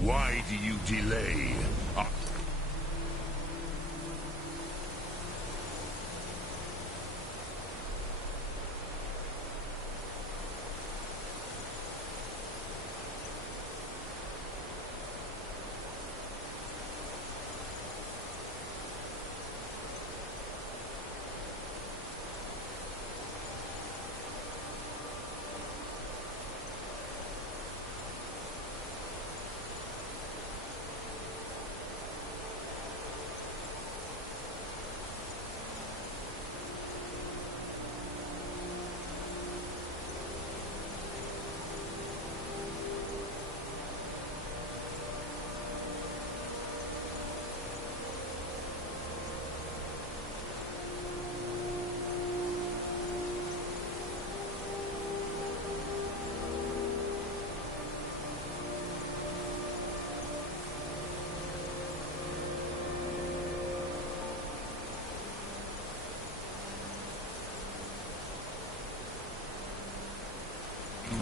Why do you delay?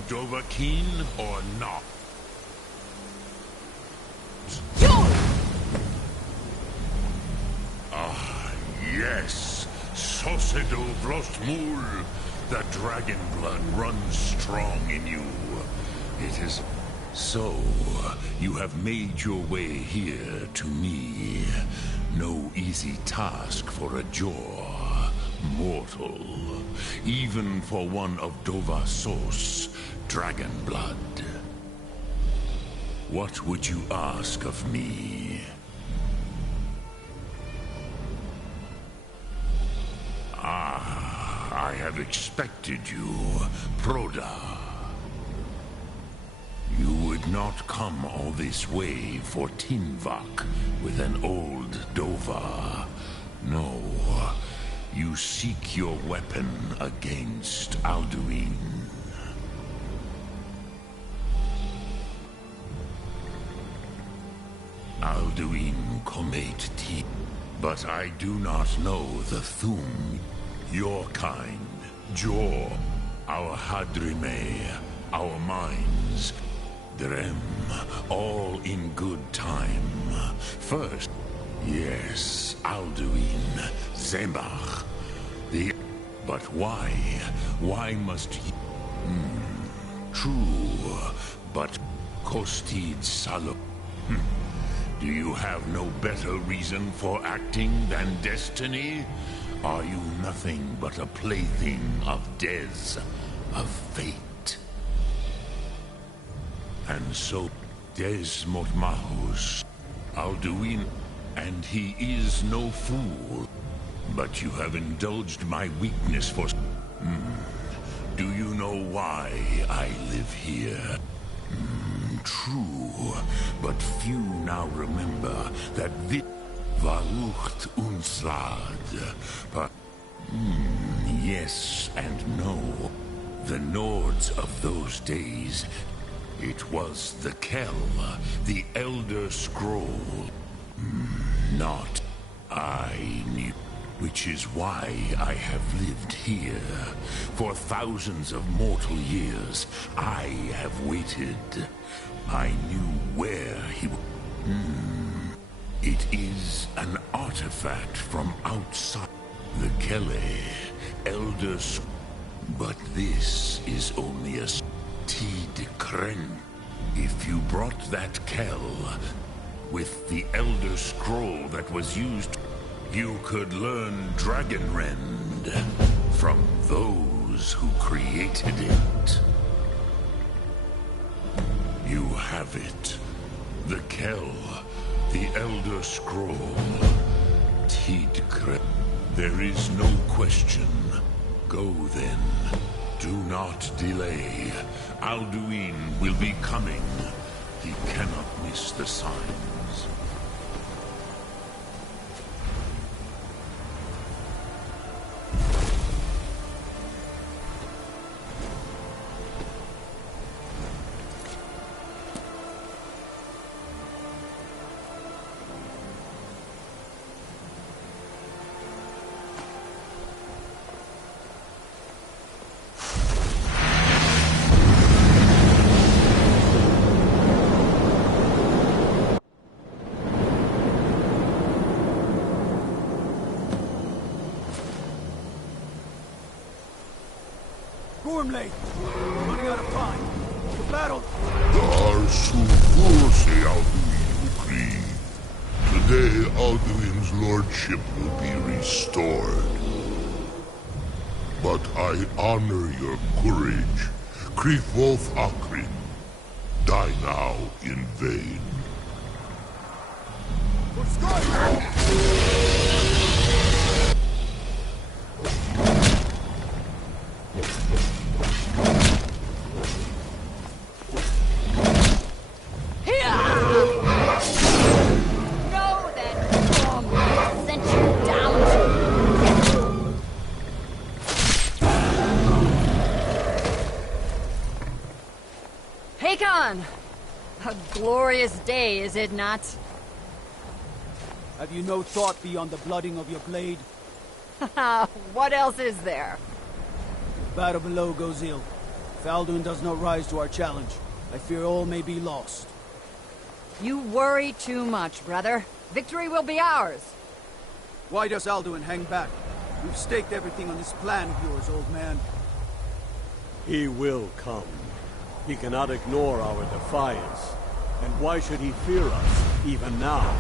Dovahkiin or not? Ah, yes. Sosedo Vlostmul. The dragon blood runs strong in you. It is... So, you have made your way here to me. No easy task for a jaw mortal. Even for one of Dovahsos, dragon blood. What would you ask of me? Ah, I have expected you, Proda. You would not come all this way for Tinvak with an old Dova. No, you seek your weapon against Alduin. Alduin Comate T. But I do not know the Thum. Your kind, Jor, our Hadrime, our minds. Drem, all in good time. First, yes, Alduin, Zembach, the... But why? Why must you... True, but Kostid Salo... Do you have no better reason for acting than destiny? Are you nothing but a plaything of Dez, of fate? And so, Des Motmahus, Alduin, and he is no fool. But you have indulged my weakness for... Do you know why I live here? True, but few now remember that this... Valucht Unslad. But... yes and no. The Nords of those days... It was the Kell, the Elder Scroll. Not I knew. Which is why I have lived here. For thousands of mortal years, I have waited. I knew where he was. It is an artifact from outside the Kelle, Elder Scroll. But this is only a... Tid-Kren. If you brought that Kell with the Elder Scroll that was used, you could learn Dragonrend from those who created it. You have it. The Kell, the Elder Scroll, Tid-Kren. There is no question. Go then. Do not delay. Alduin will be coming. He cannot miss the signs. storm late. We're running out of time. The battle... Today, Alduin's lordship will be restored. But I honor your courage. Kriegwolf Akrin. Die now in vain. A glorious day, is it not? Have you no thought beyond the blooding of your blade? What else is there? The battle below goes ill. If Alduin does not rise to our challenge, I fear all may be lost. You worry too much, brother. Victory will be ours. Why does Alduin hang back? We've staked everything on this plan of yours, old man. He will come. He cannot ignore our defiance. And why should he fear us, even now?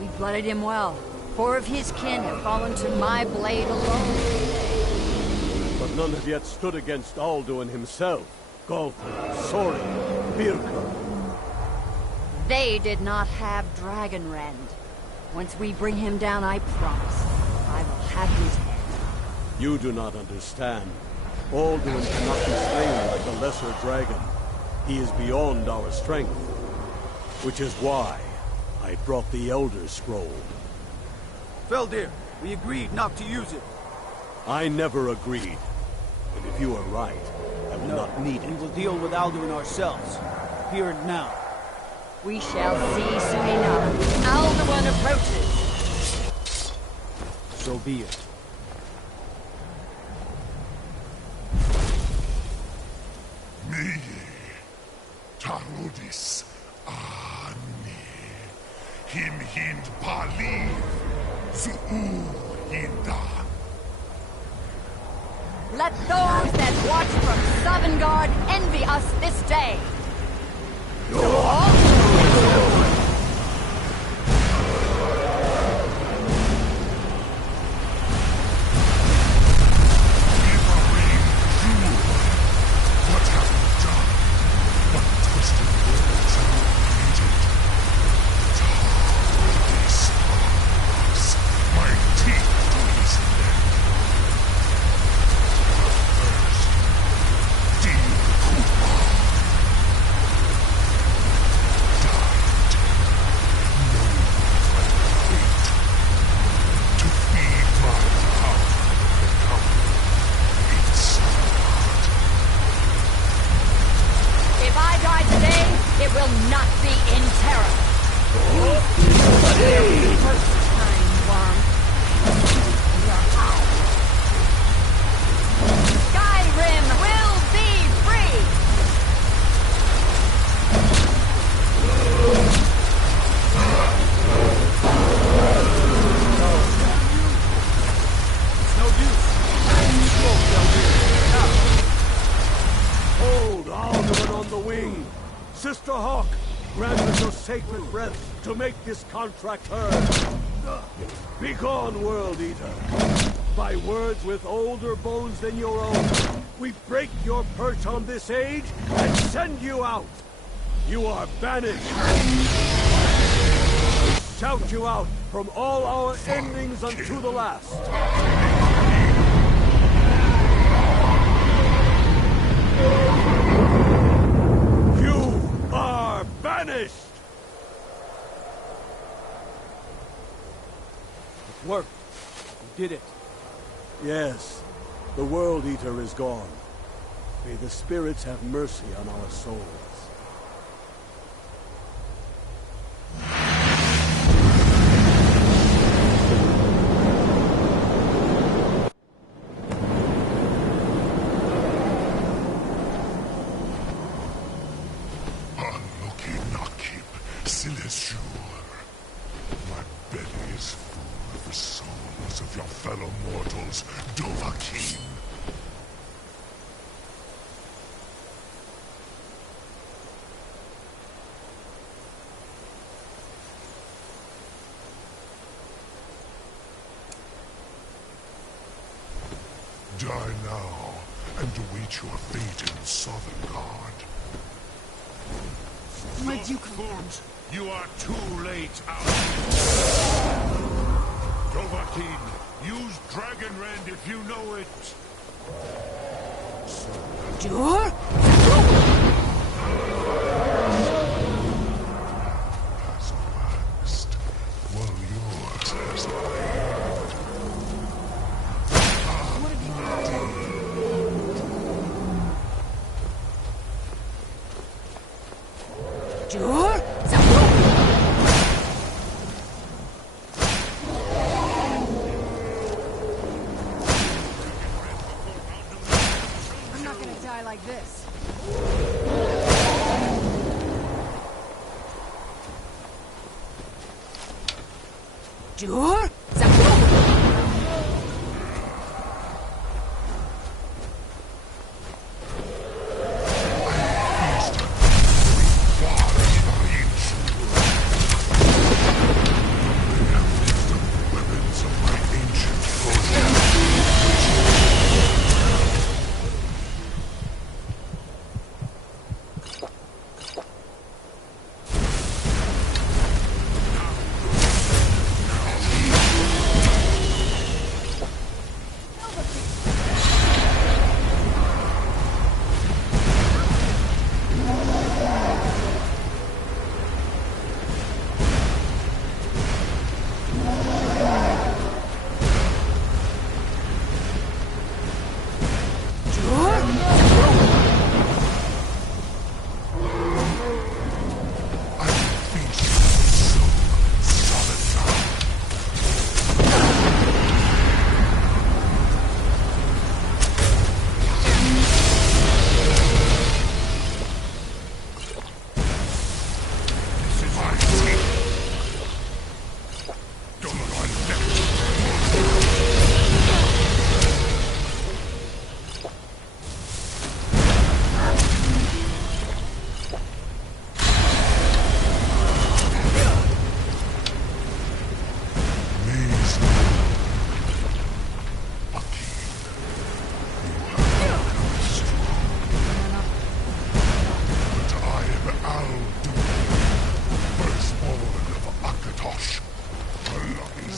We blooded him well. 4 of his kin have fallen to my blade alone. But none have yet stood against Alduin himself. Galther, Sori, Birka. They did not have Dragonrend. Once we bring him down, I promise, I will have his head. You do not understand. Alduin cannot be slain like a lesser dragon. He is beyond our strength. Which is why I brought the Elder Scroll. Feldir, we agreed not to use it. I never agreed. And if you are right, I will not need it. We will deal with Alduin ourselves. Here and now. We shall see soon enough. Alduin approaches. So be it. Me, Tarodis, Ani, Him Hind Paliv, Su'u Hindan. Let those that watch from Sovngarde envy us this day. Sister Hawk, grant us your sacred breath to make this contract heard. Begone, World Eater. By words with older bones than your own, we break your perch on this age and send you out. You are banished. We shout you out from all our endings unto the last. Banished! It worked. We did it. Yes. The World Eater is gone. May the spirits have mercy on our souls. My belly is full of the souls of your fellow mortals, Dovahkiin. Die now, and await your fate in Sovngarde. Where'd you come from? You are too late, Dovahkiin, use Dragon Rend if you know it. Sure? Has waxed, while yours has waned. What have you Sure? I'm not gonna die like this. Sure? Weapons of my ancient foe.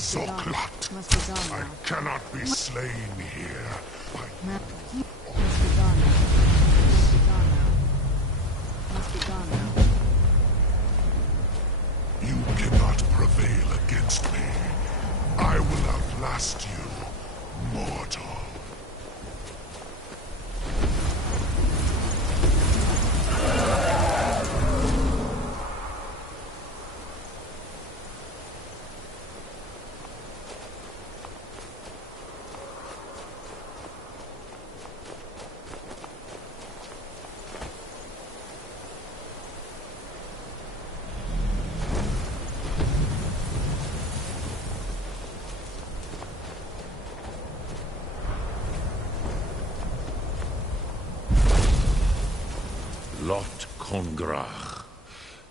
Zoklat. Must be gone I now. cannot be slain here. Must be gone now. Must be gone now. You cannot prevail against me. I will outlast you, mortal. Lot Kongrach,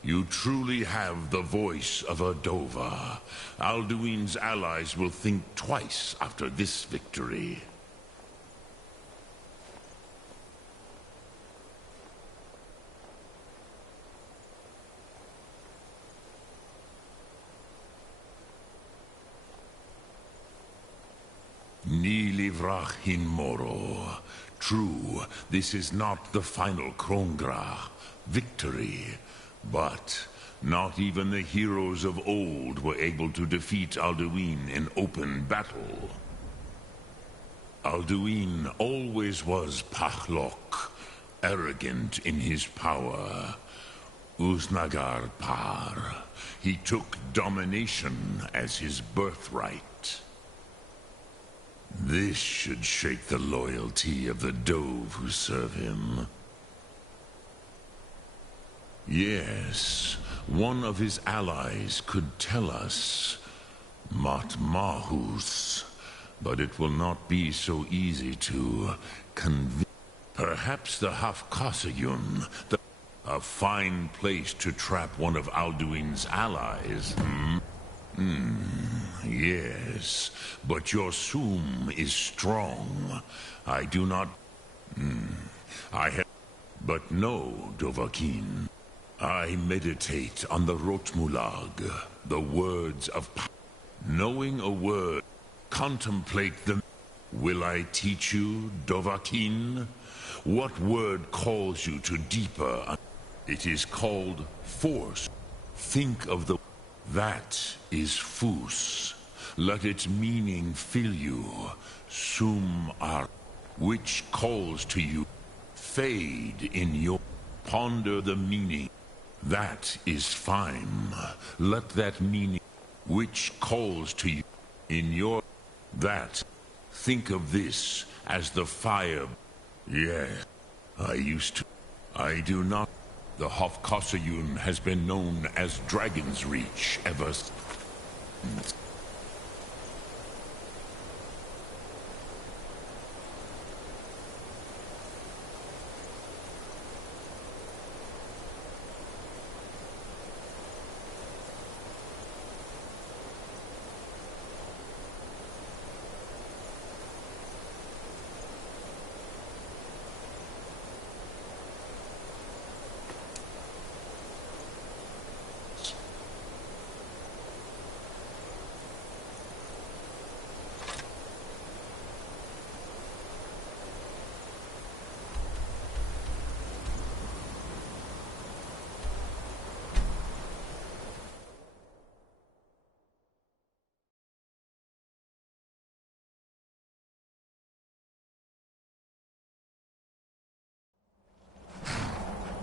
you truly have the voice of a Dova. Alduin's allies will think twice after this victory. Ni livrach hin moro. True, this is not the final Krongrach victory, but not even the heroes of old were able to defeat Alduin in open battle. Alduin always was Pachlok, arrogant in his power. Uznagar Par. He took domination as his birthright. This should shake the loyalty of the Dove who serve him. Yes, one of his allies could tell us. Matmahus. But it will not be so easy to convince. Perhaps the Hafkasayun, a fine place to trap one of Alduin's allies, hmm? Yes, but your Sum is strong. I do not... I have... But no, Dovahkiin. I meditate on the Rotmulag, the words of power. Knowing a word, contemplate them. Will I teach you, Dovahkiin? What word calls you to deeper? It is called force. Think of the... That is Fus. Let its meaning fill you. Sum Ar, which calls to you. Fade in your... Ponder the meaning. That is Fime. Let that meaning... Which calls to you. In your... That. Think of this as the fire. Yes, I used to... I do not... The Hofkossayun has been known as Dragon's Reach ever since.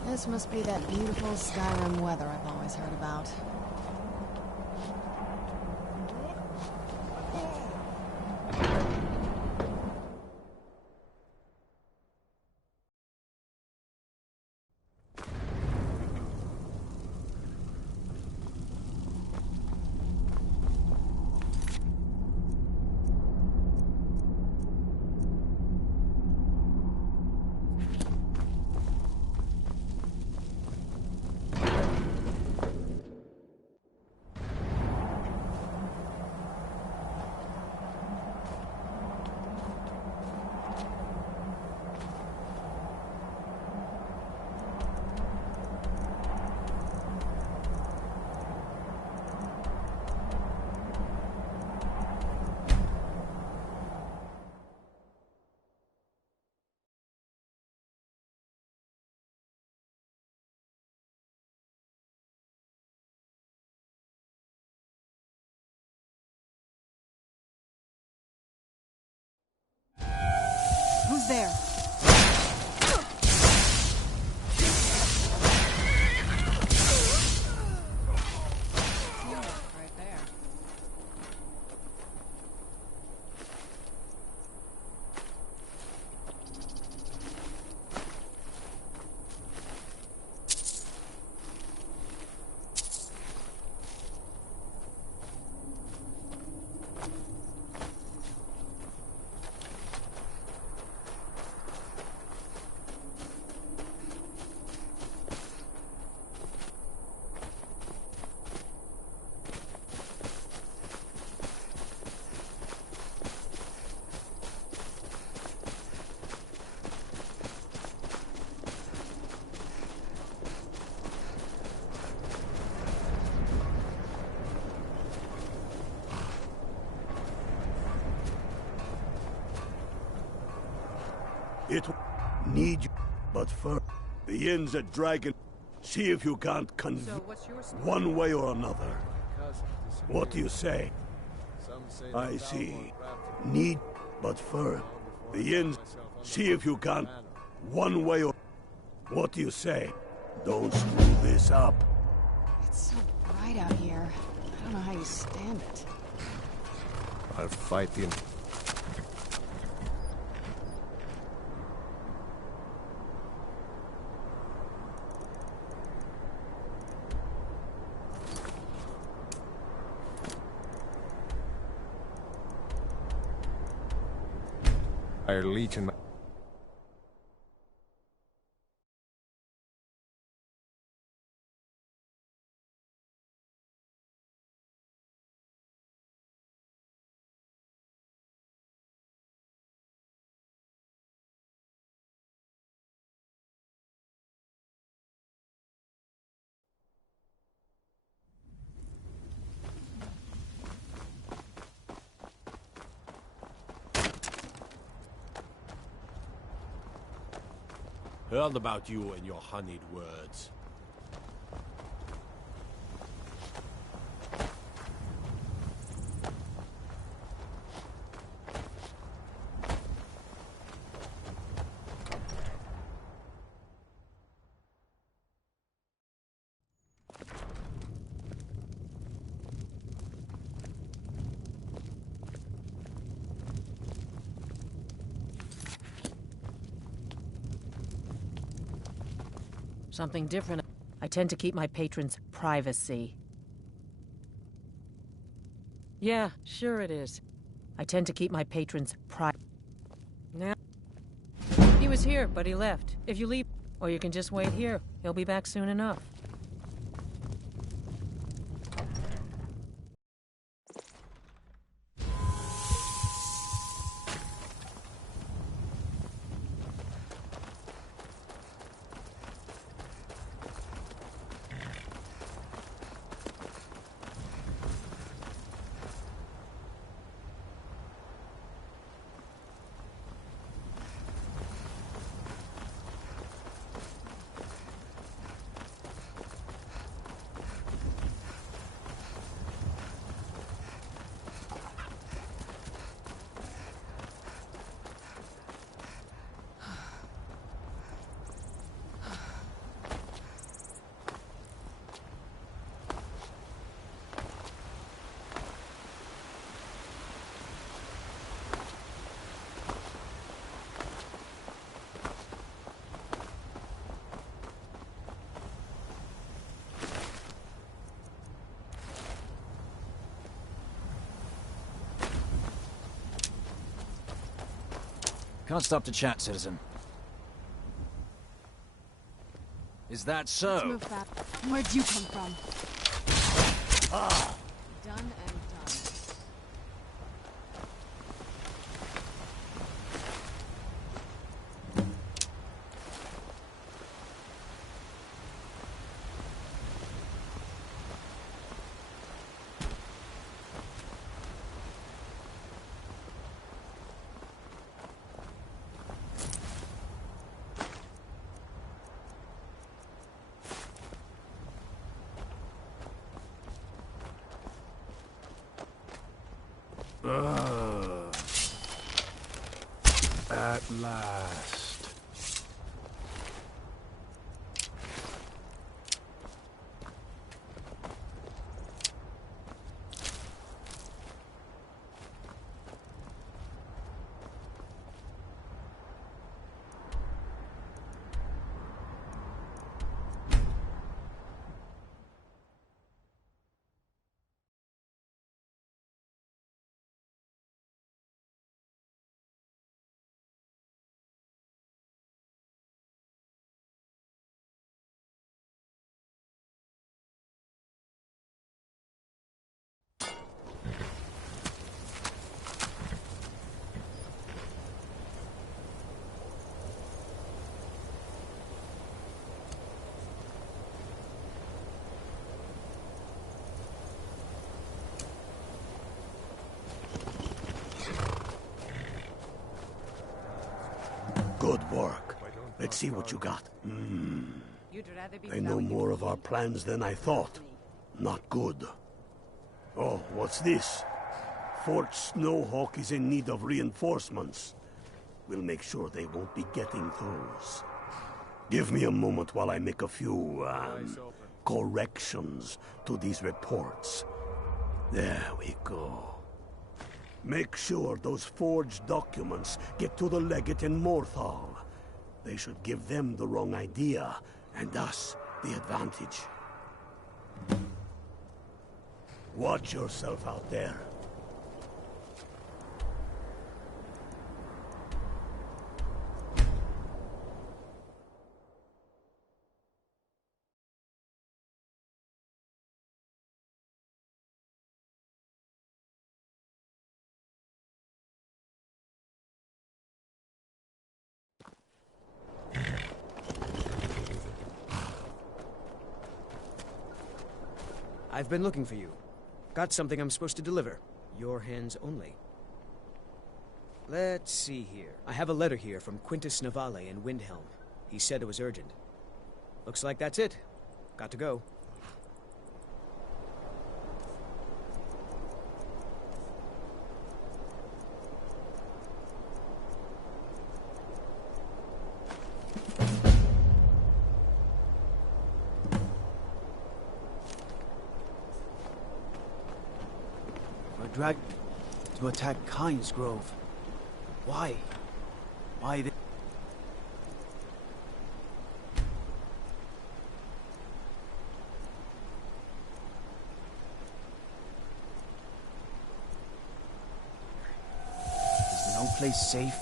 This must be that beautiful Skyrim weather I've always heard about. Who's there? Right there. It need you, but first, the inn's a dragon. See if you can't convince one way or another. What do you say? I see. Need, but first, the inn's... See if you can't one way or... What do you say? Don't screw this up. It's so bright out here. I don't know how you stand it. I'll fight the... Our Legion Heard about you and your honeyed words. Something different. I tend to keep my patrons' privacy. Yeah, sure it is. I tend to keep my patrons' Now, he was here, but he left. If you leave, or you can just wait here. He'll be back soon enough. Can't stop to chat, citizen. Is that so? Let's move fast. Where'd you come from? Done and done. At last. Good work. Let's see what you got. I know more of our plans than I thought. Not good. Oh, what's this? Fort Snowhawk is in need of reinforcements. We'll make sure they won't be getting those. Give me a moment while I make a few, corrections to these reports. There we go. Make sure those forged documents get to the legate in Morthal. They should give them the wrong idea, and us the advantage. Watch yourself out there. I've been looking for you. Got something I'm supposed to deliver. Your hands only. Let's see here. I have a letter here from Quintus Navale in Windhelm. He said it was urgent. Looks like that's it. Got to go. We're dragged to attack Kyne's Grove. Why? Why they... Is no place safe?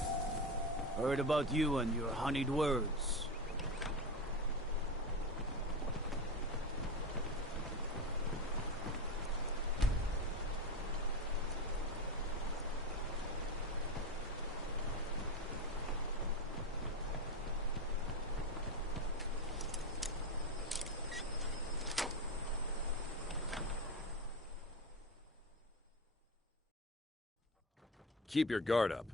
Heard about you and your honeyed words. Keep your guard up.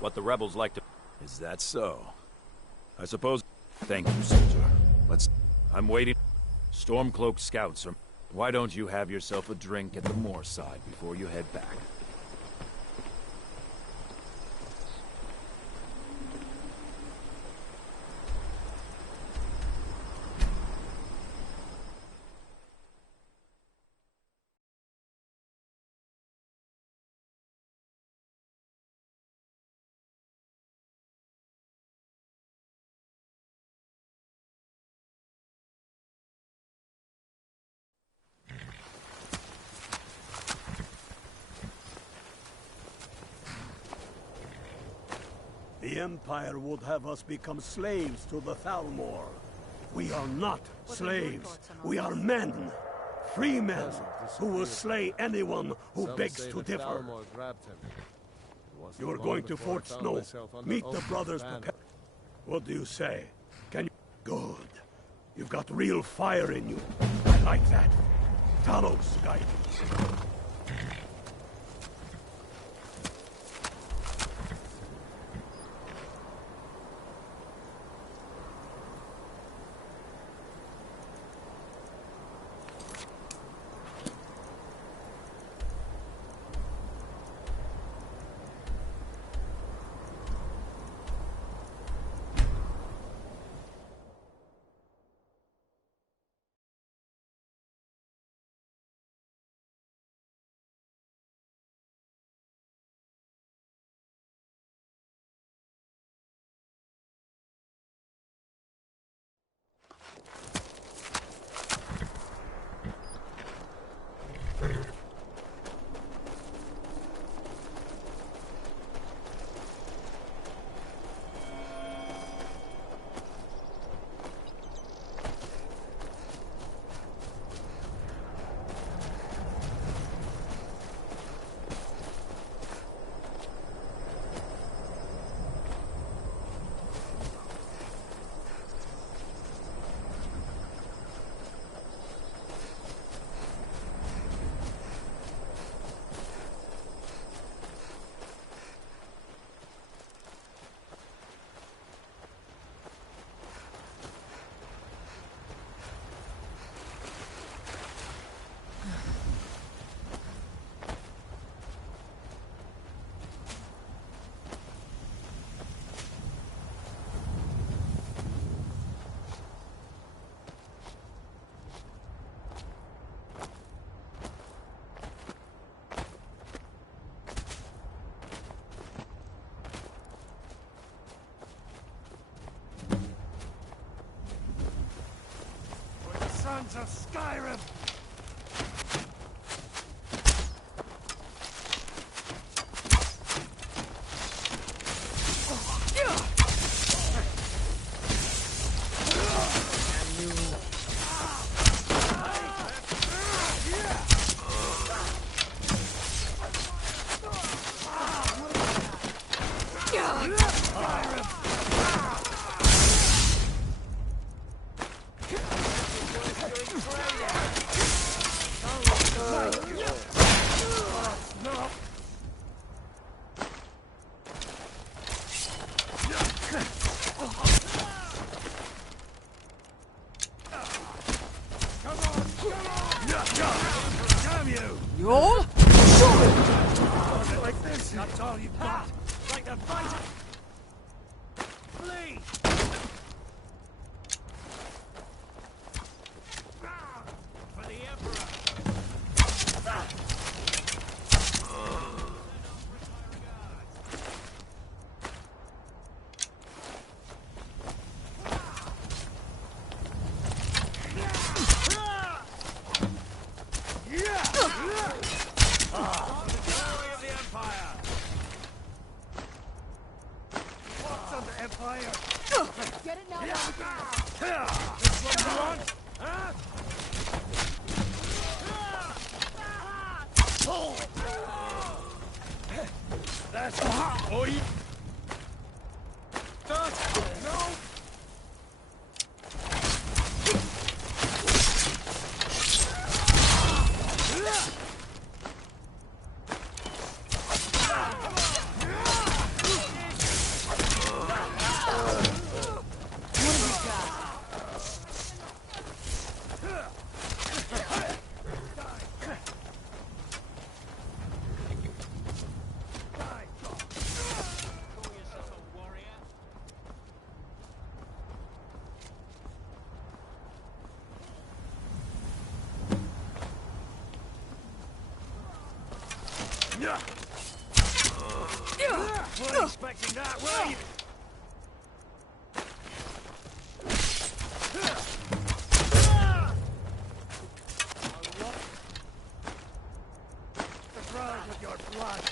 What the rebels like to... Is that so? I suppose... Thank you, soldier. I'm waiting... Stormcloak scouts are... Why don't you have yourself a drink at the moor side before you head back? The Empire would have us become slaves to the Thalmor. We are not slaves. We are men. Free men who will slay anyone who begs to differ. You are going to Fort Snow. Meet the brothers. What do you say? Can you... Good. You've got real fire in you. I like that. Talos, guide you. sons of Skyrim! Damn you! You all? Like this, that's all you've got. Like the fight. Flee! For the Emperor! Get it now, This what you want? Huh? That's oi! No! Weren't expecting that, were you? The ground with your blood.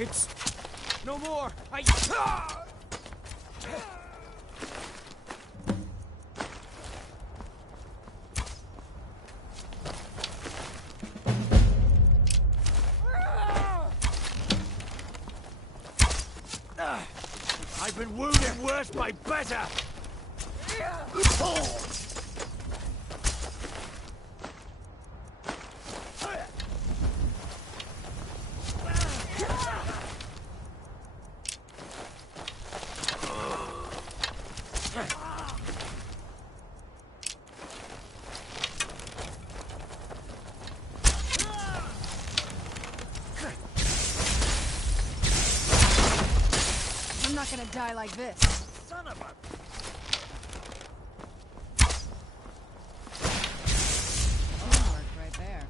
It's no more. I've been wounded worse by better. I'm not gonna die like this. Son of a... Teamwork right there.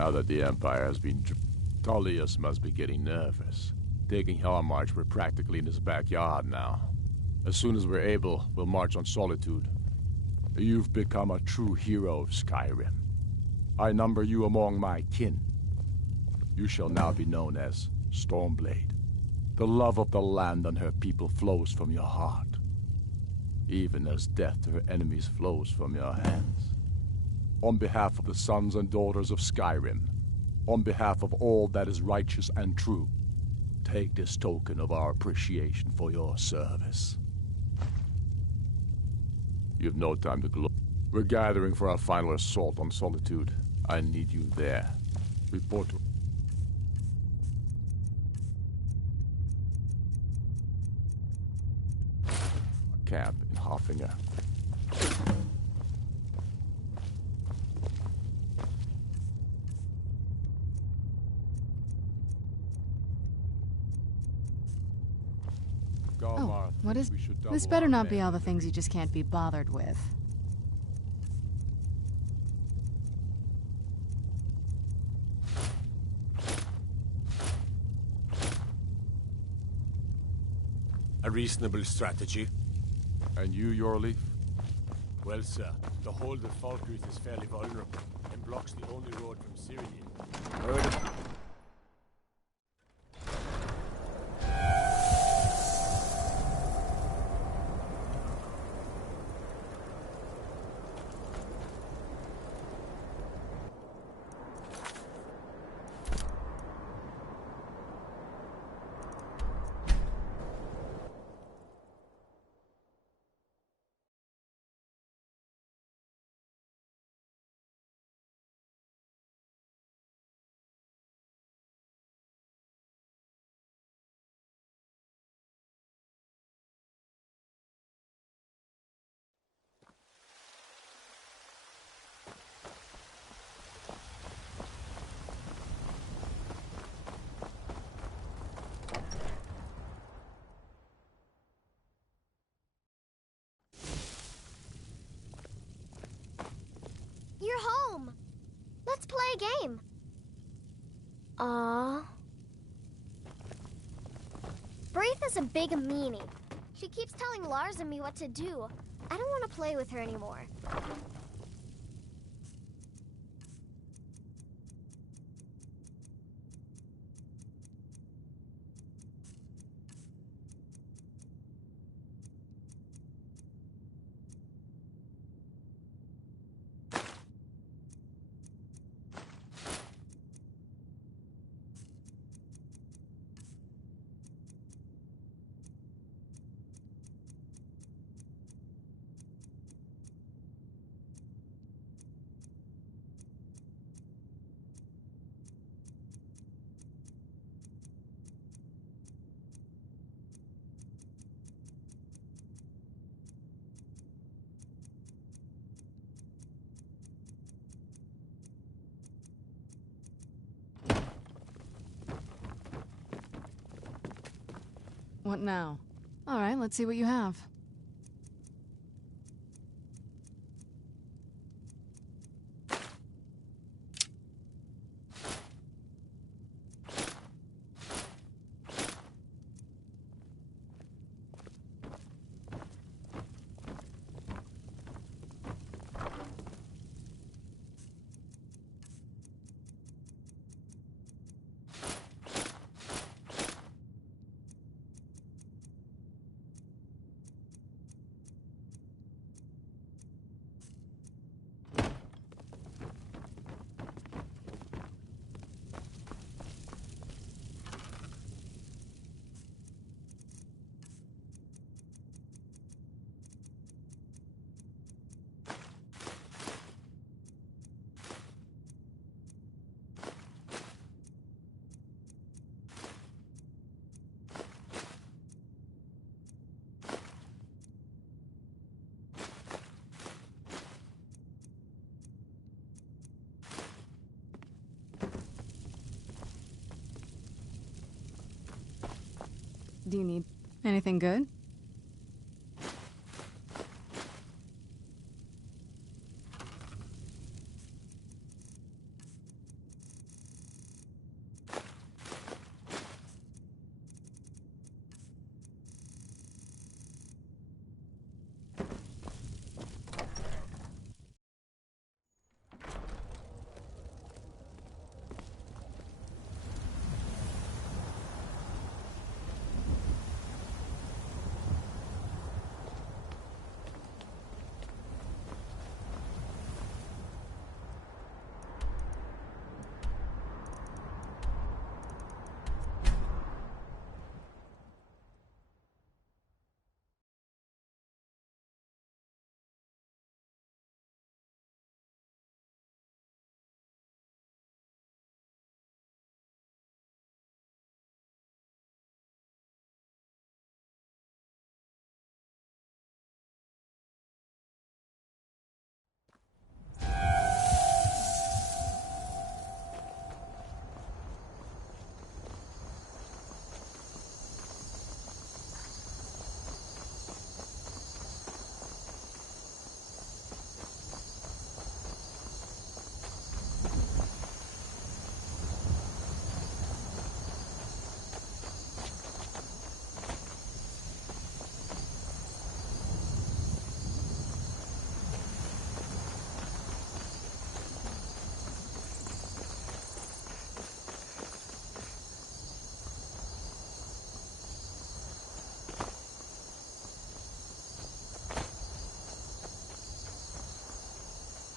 Now that the Empire has been... Tullius must be getting nervous. Taking Hellmarch, we're practically in his backyard now. As soon as we're able, we'll march on Solitude. You've become a true hero of Skyrim. I number you among my kin. You shall now be known as Stormblade. The love of the land and her people flows from your heart, even as death to her enemies flows from your hands. On behalf of the sons and daughters of Skyrim, on behalf of all that is righteous and true, take this token of our appreciation for your service. You have no time to gloat. We're gathering for our final assault on Solitude. I need you there. Report to... Camp in Hoffinger. Oh, what is... This better not be all the things you just can't be bothered with. A reasonable strategy. And you, Yorleaf? Well, sir, the hold at Falkreath is fairly vulnerable and blocks the only road from Cyrodiil. Heard of... You're home! Let's play a game! Aww. Braith is a big meanie. She keeps telling Lars and me what to do. I don't want to play with her anymore. What now? All right, let's see what you have. Do you need anything good?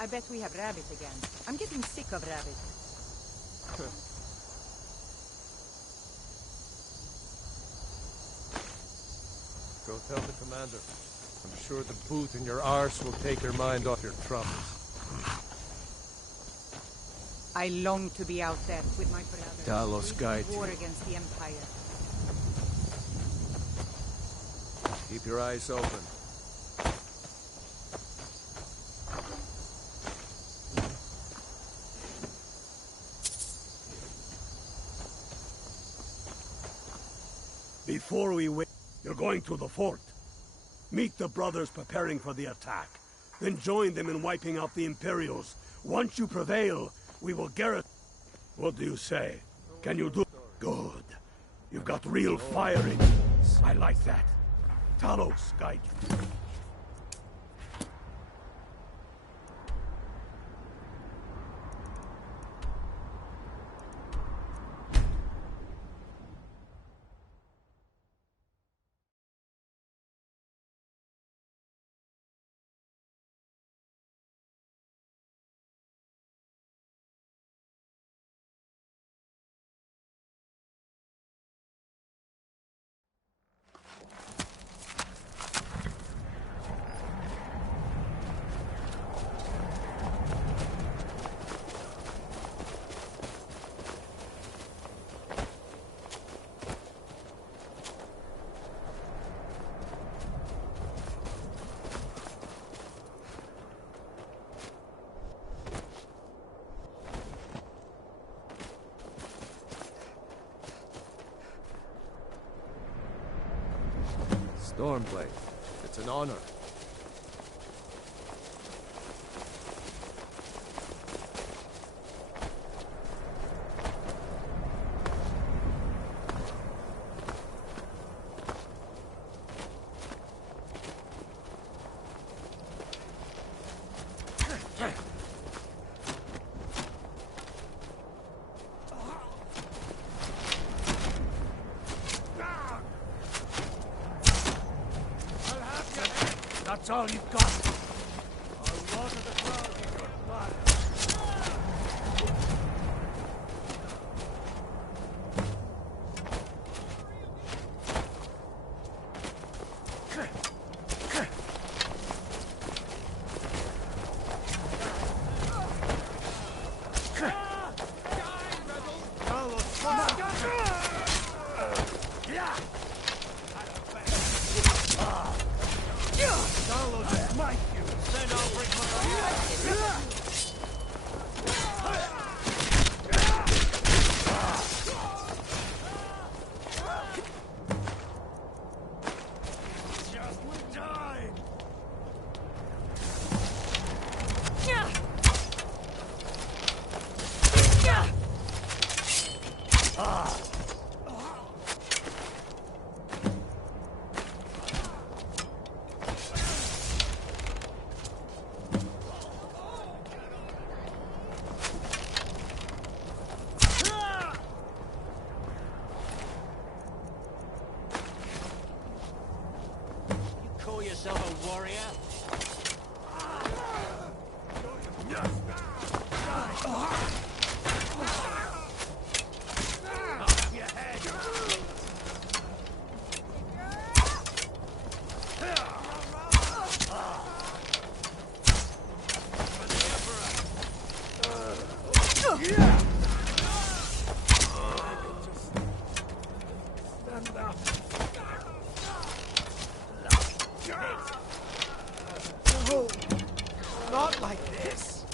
I bet we have rabbit again. I'm getting sick of rabbit. Go tell the commander. I'm sure the boot in your arse will take your mind off your troubles. I long to be out there with my brothers. Talos guide war you. against the Empire. Keep your eyes open. Before we wait, you're going to the fort. Meet the brothers preparing for the attack. Then join them in wiping out the Imperials. Once you prevail, we will garrison. What do you say? Can you do? Good. You've got real fire in you. I like that. Talos, guide you. Stormblade. It's an honor. That's all you've got. I'll water the ground with your blood. Yourself a warrior? Not like this.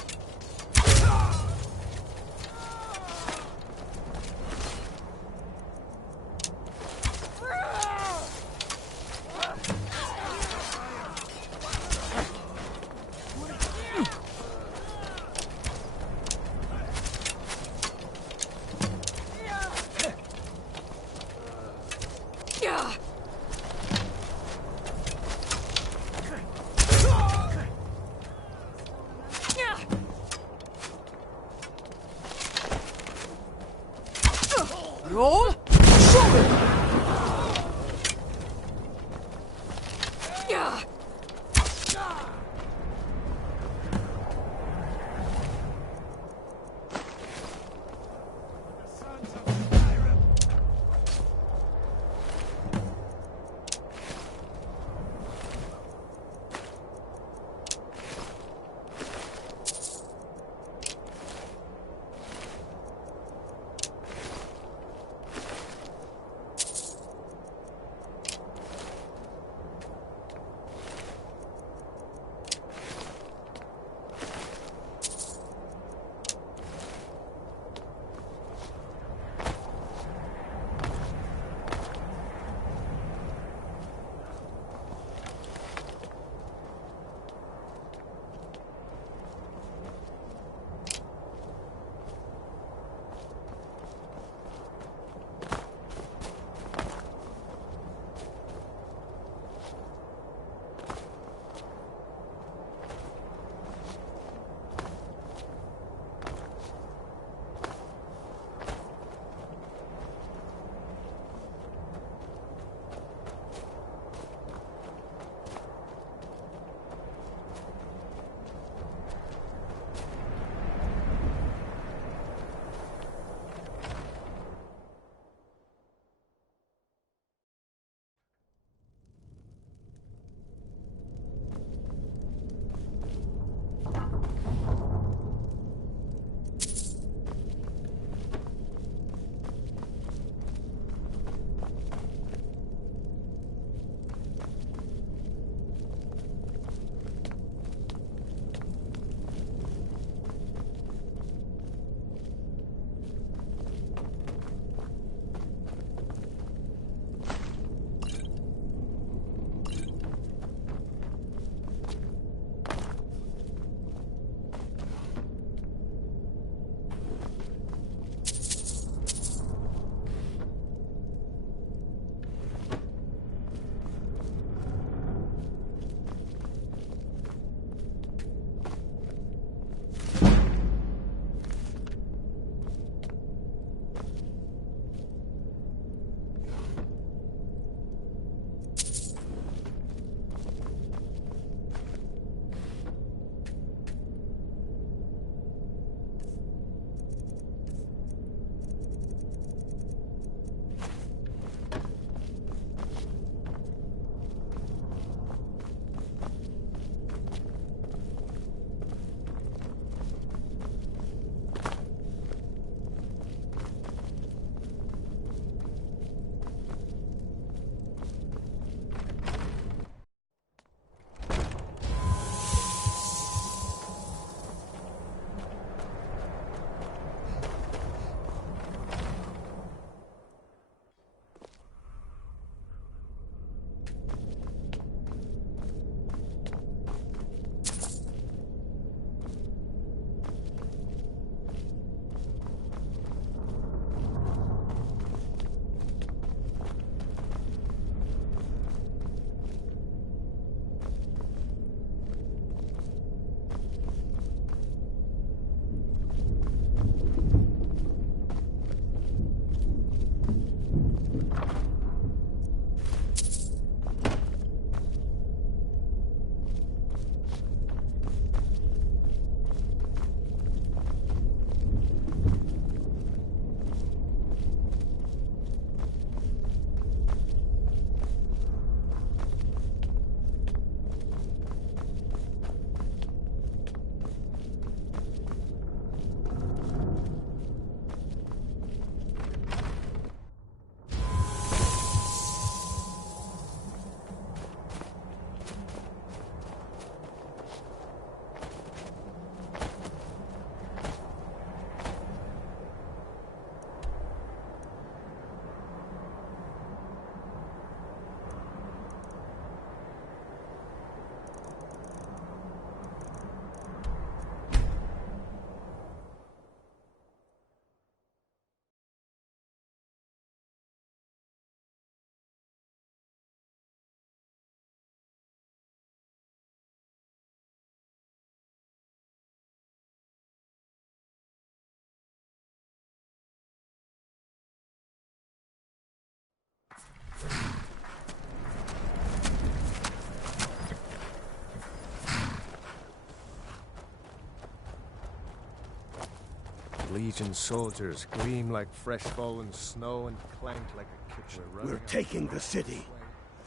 Legion soldiers gleam like fresh fallen snow and clank like a kitchen. We're taking the city.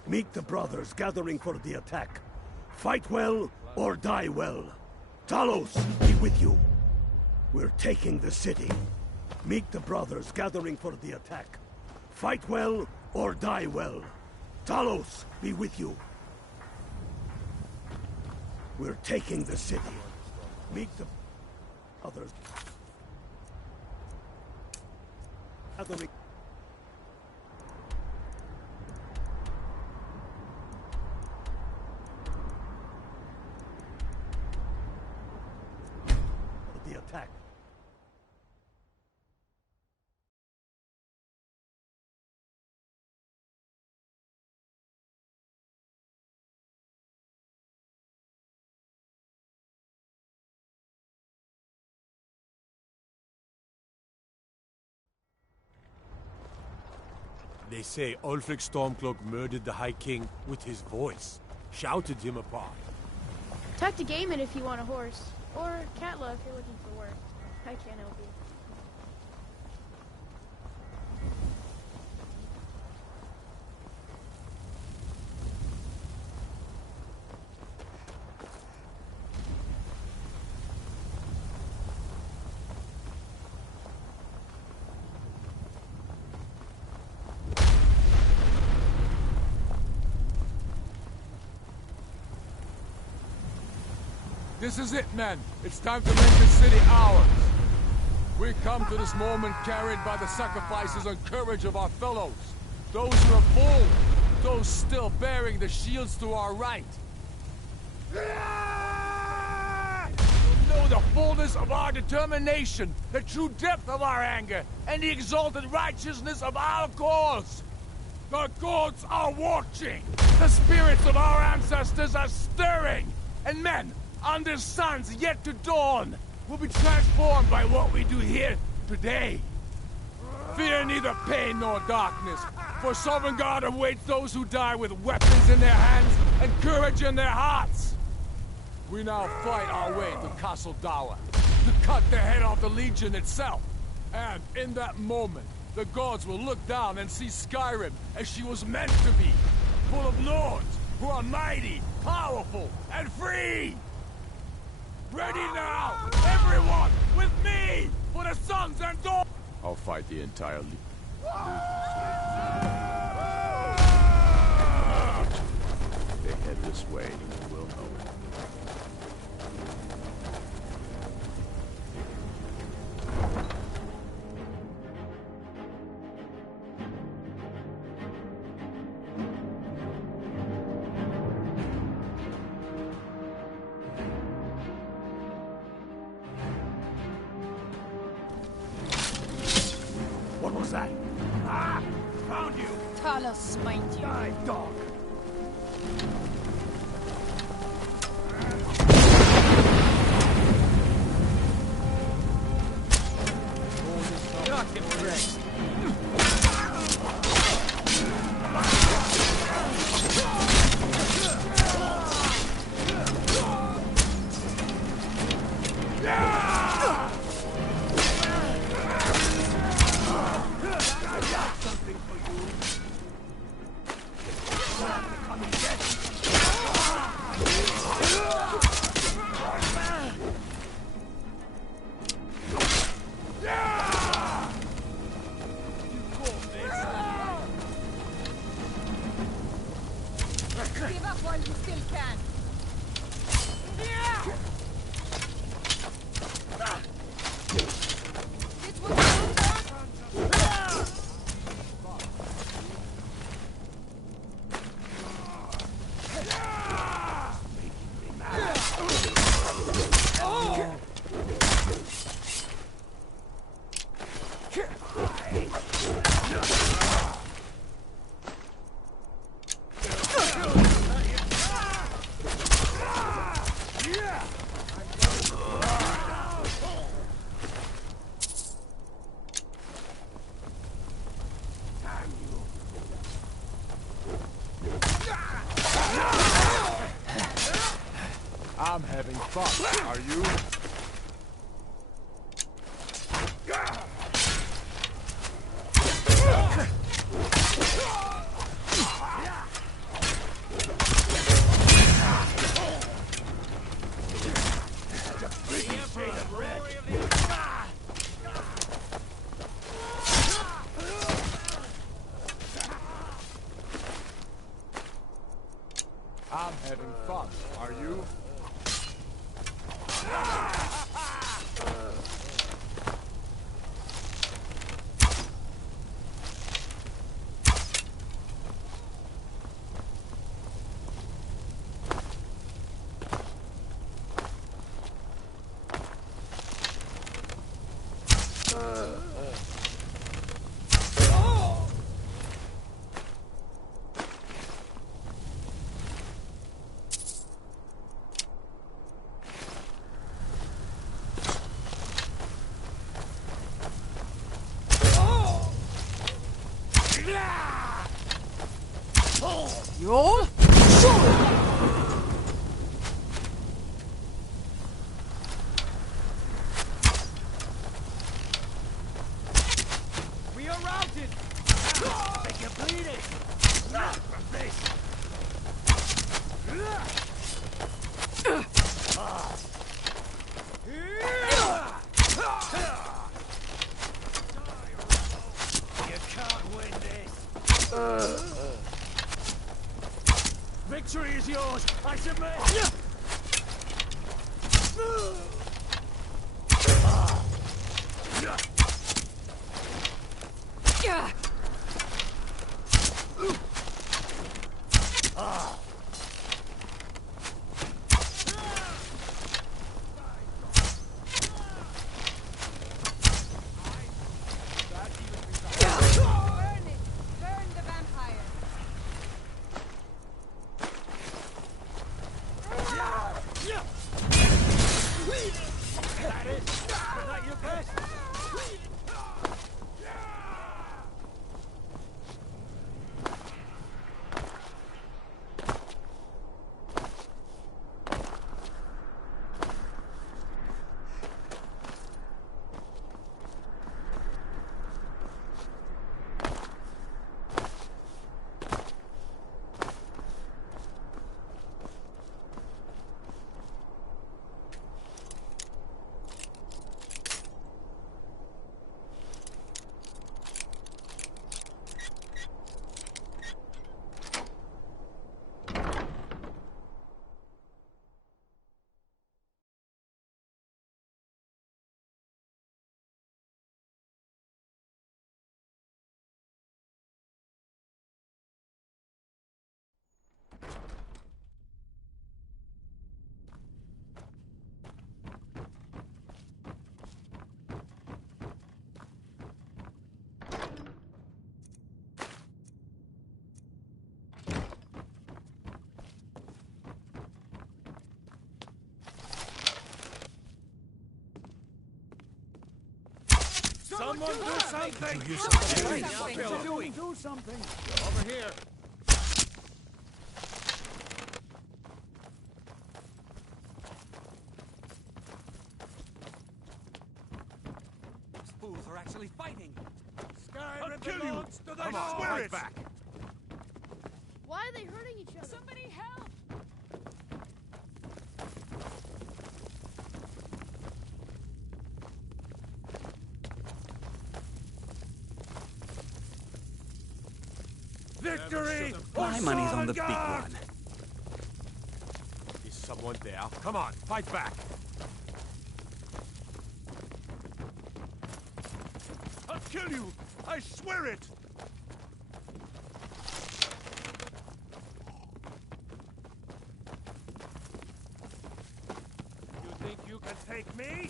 Meet the brothers gathering for the attack. Fight well or die well. Talos, be with you. We're taking the city. Meet the brothers gathering for the attack. Fight well or die well. Talos, be with you. We're taking the city. Meet the others. Gathering. The attack. They say Ulfric Stormcloak murdered the High King with his voice, shouted him apart. Talk to Gaiman if you want a horse. Or Katla if you're looking for work. I can't help you. This is it, men. It's time to make this city ours. We come to this moment carried by the sacrifices and courage of our fellows. Those who have fallen, those still bearing the shields to our right. You know the fullness of our determination, the true depth of our anger, and the exalted righteousness of our cause. The gods are watching. The spirits of our ancestors are stirring. And men, under suns yet to dawn, will be transformed by what we do here today. Fear neither pain nor darkness, for Sovngarde awaits those who die with weapons in their hands and courage in their hearts. We now fight our way to Castle Dower, to cut the head off the Legion itself. And in that moment, the gods will look down and see Skyrim as she was meant to be, full of lords who are mighty, powerful, and free! Ready now! Everyone! With me! For the sons and daughters! I'll fight the entire Legion. They head this way, we'll know it. What was that? Ah! Found you! Talos smite you. Die, dog! Got him, Rex. Give up while you still can. This was I'm having fun, are you? crops, are you? Yo! We are routed! Make you bleeding! Not from this! You can't win this! Victory is yours! I submit! Burn it! Burn the vampire! That is! Is that your best? Someone do something! Do something! Do something! Over here. These fools are actually fighting! Sky I'll kill you! Come on, fight back! Why are they hurting each other? Somebody help! Victory! My money's on the big God! one. Is someone there? Come on, fight back! I'll kill you! I swear it! You think you can take me?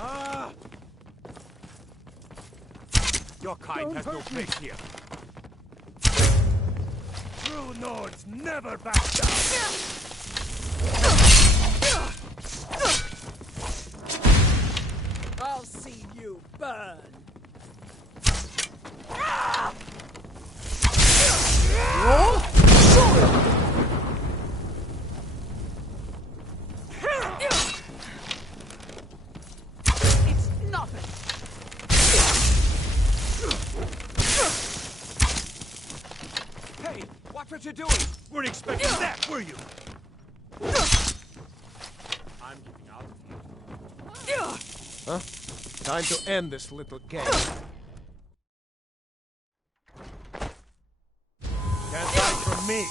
Ah! Your kind has no place here. True Nords never back down! I'll see you burn! It's nothing! Hey, watch what you're doing! Weren't expecting that, were you? I'm getting out of here. Huh? Time to end this little game. Can't hide from me!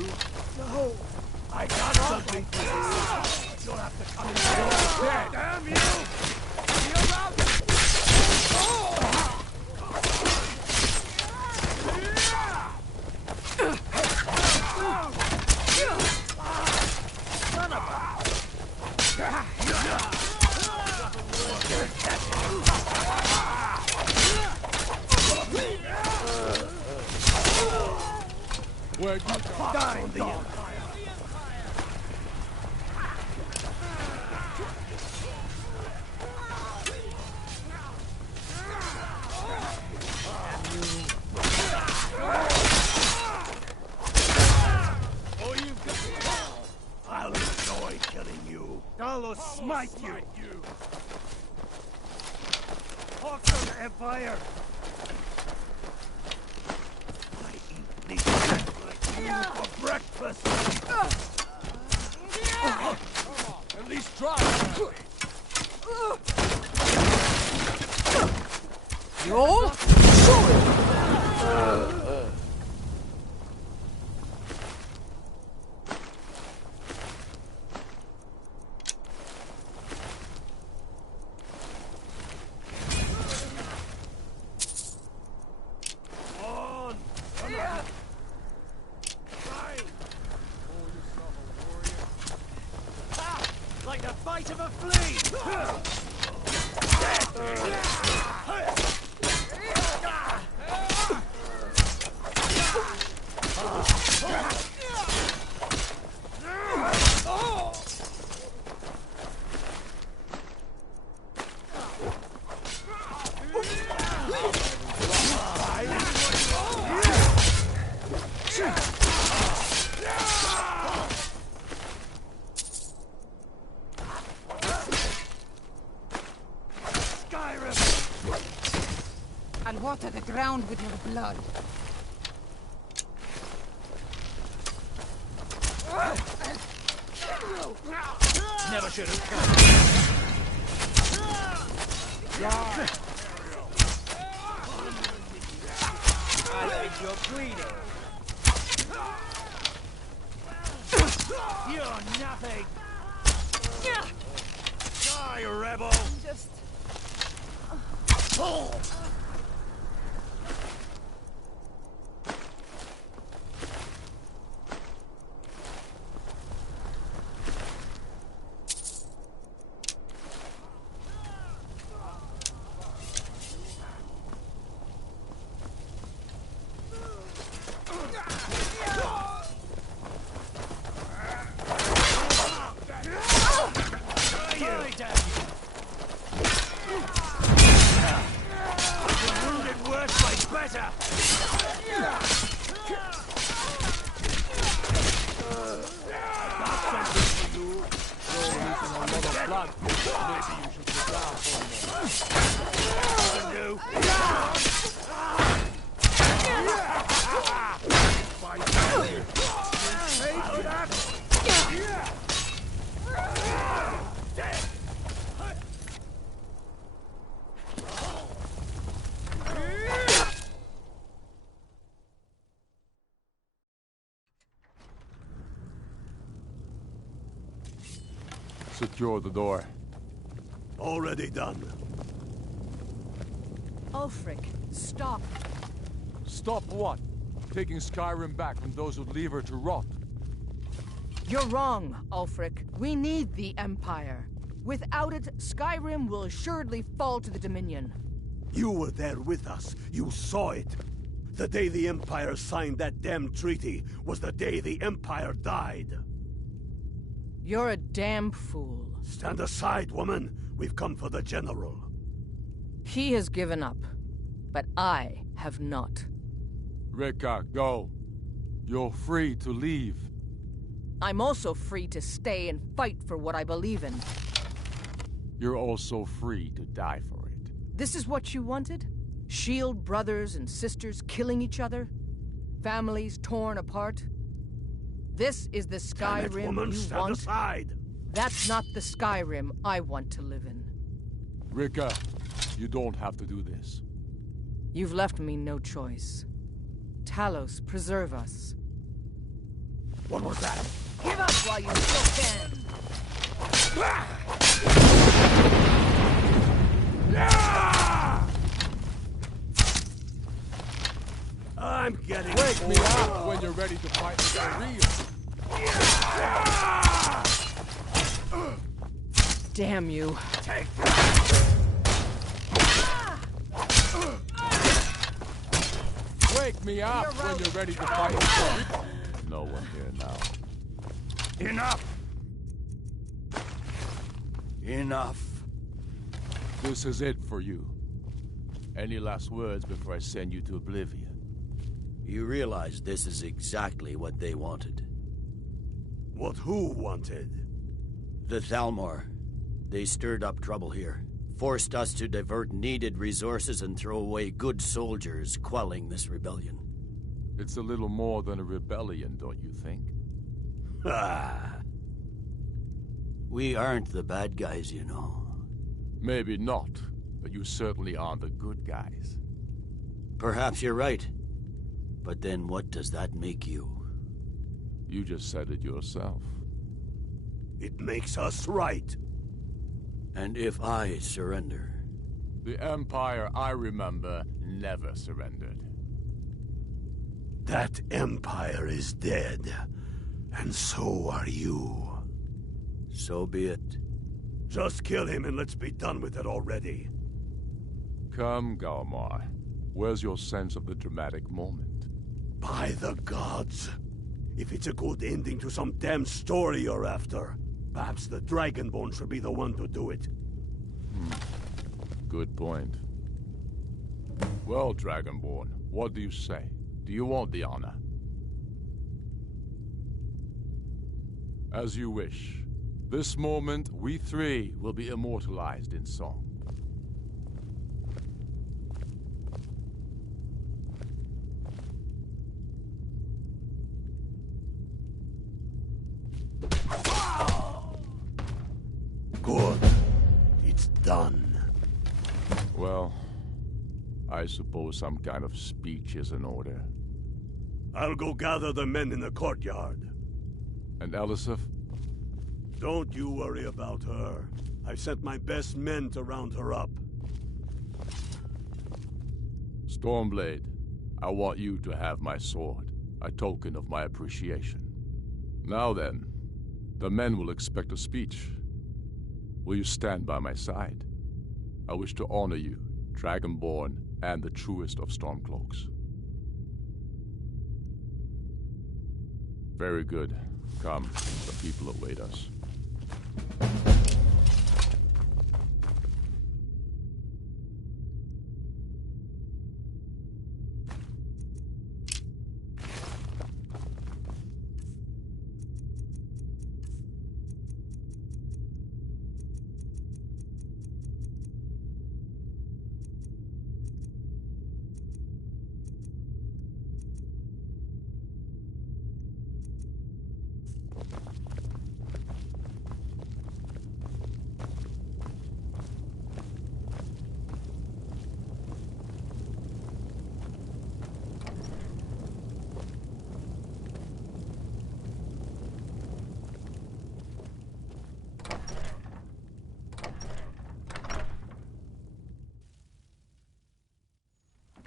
you? No! I got something for this! You'll have to come and get Dead! Damn you! You're out! Son of a... Where'd you go? Die on the Empire! Oh, you've got... I'll enjoy killing you. I'll smite you! Hawks of the Empire! I eat these like you for breakfast! At least try! Yo! On! Like the bite of a flea! I'll water the ground with your blood. Never should have I think you're bleeding. You're nothing. Die, rebel. Just... Secure the door. Already done. Ulfric, stop. Stop what? Taking Skyrim back from those who leave her to rot. You're wrong, Ulfric. We need the Empire. Without it, Skyrim will assuredly fall to the Dominion. You were there with us. You saw it. The day the Empire signed that damn treaty was the day the Empire died. You're a damn fool. Stand aside, woman. We've come for the General. He has given up, but I have not. Rika, go. You're free to leave. I'm also free to stay and fight for what I believe in. You're also free to die for it. This is what you wanted? Shield brothers and sisters killing each other? Families torn apart? This is the Skyrim woman, you stand want? aside. That's not the Skyrim I want to live in. Rika, you don't have to do this. You've left me no choice. Talos, preserve us. What was that? Give up while you still can! I'm getting Wake me up when you're ready to fight for real. Damn you. Take that! Wake me up when you're ready to fight for real. No one here now. Enough! Enough. This is it for you. Any last words before I send you to oblivion? You realize this is exactly what they wanted. What who wanted? The Thalmor. They stirred up trouble here. Forced us to divert needed resources and throw away good soldiers, quelling this rebellion. It's a little more than a rebellion, don't you think? Ah. We aren't the bad guys, you know. Maybe not, but you certainly aren't the good guys. Perhaps you're right. But then what does that make you? You just said it yourself. It makes us right. And if I surrender? The Empire I remember never surrendered. That Empire is dead. And so are you. So be it. Just kill him and let's be done with it already. Come, Galmar. Where's your sense of the dramatic moment? By the gods. If it's a good ending to some damn story you're after, perhaps the Dragonborn should be the one to do it. Good point. Well, Dragonborn, what do you say? Do you want the honor? As you wish. This moment, we three will be immortalized in song. Good. It's done. Well, I suppose some kind of speech is in order. I'll go gather the men in the courtyard. And Elisif? Don't you worry about her. I've sent my best men to round her up. Stormblade, I want you to have my sword, a token of my appreciation. Now then, the men will expect a speech. Will you stand by my side? I wish to honor you, Dragonborn, and the truest of Stormcloaks. Very good. Come, the people await us.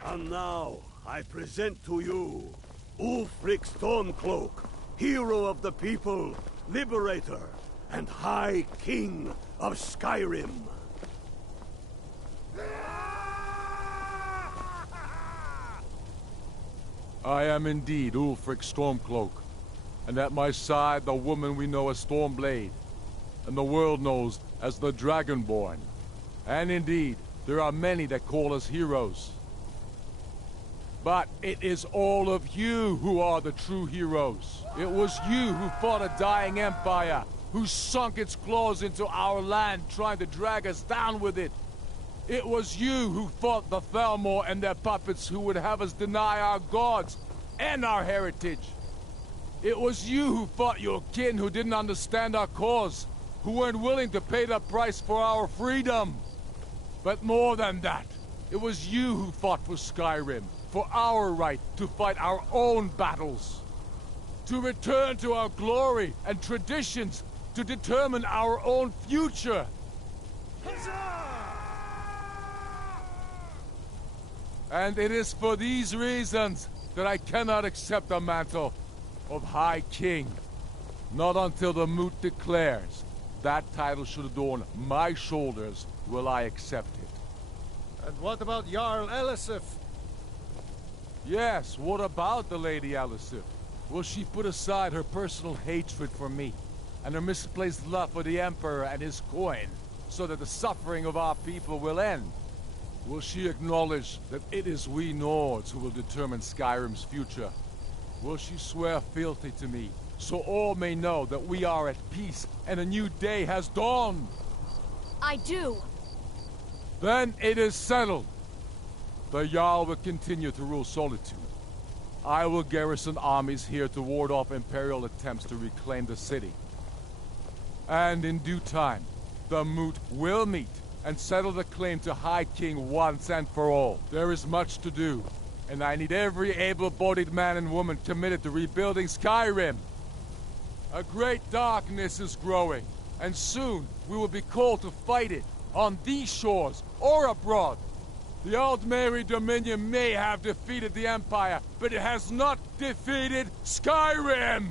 And now, I present to you Ulfric Stormcloak, hero of the people, liberator, and High King of Skyrim. I am indeed Ulfric Stormcloak, and at my side the woman we know as Stormblade, and the world knows as the Dragonborn. And indeed, there are many that call us heroes. But it is all of you who are the true heroes. It was you who fought a dying empire, who sunk its claws into our land, trying to drag us down with it. It was you who fought the Thalmor and their puppets who would have us deny our gods and our heritage. It was you who fought your kin who didn't understand our cause, who weren't willing to pay the price for our freedom. But more than that, it was you who fought for Skyrim, for our right to fight our own battles. to return to our glory and traditions, to determine our own future. And it is for these reasons that I cannot accept the mantle of High King. Not until the Moot declares that title should adorn my shoulders will I accept it. And what about Jarl Elisif? Yes, what about the Lady Elisif? Will she put aside her personal hatred for me and her misplaced love for the Emperor and his coin so that the suffering of our people will end? Will she acknowledge that it is we Nords who will determine Skyrim's future? Will she swear fealty to me, so all may know that we are at peace and a new day has dawned? I do. Then it is settled. The Jarl will continue to rule Solitude. I will garrison armies here to ward off Imperial attempts to reclaim the city. And in due time, the Moot will meet and settle the claim to High King once and for all. There is much to do, and I need every able-bodied man and woman committed to rebuilding Skyrim. A great darkness is growing, and soon we will be called to fight it, on these shores or abroad. The Aldmeri Dominion may have defeated the Empire, but it has not defeated Skyrim!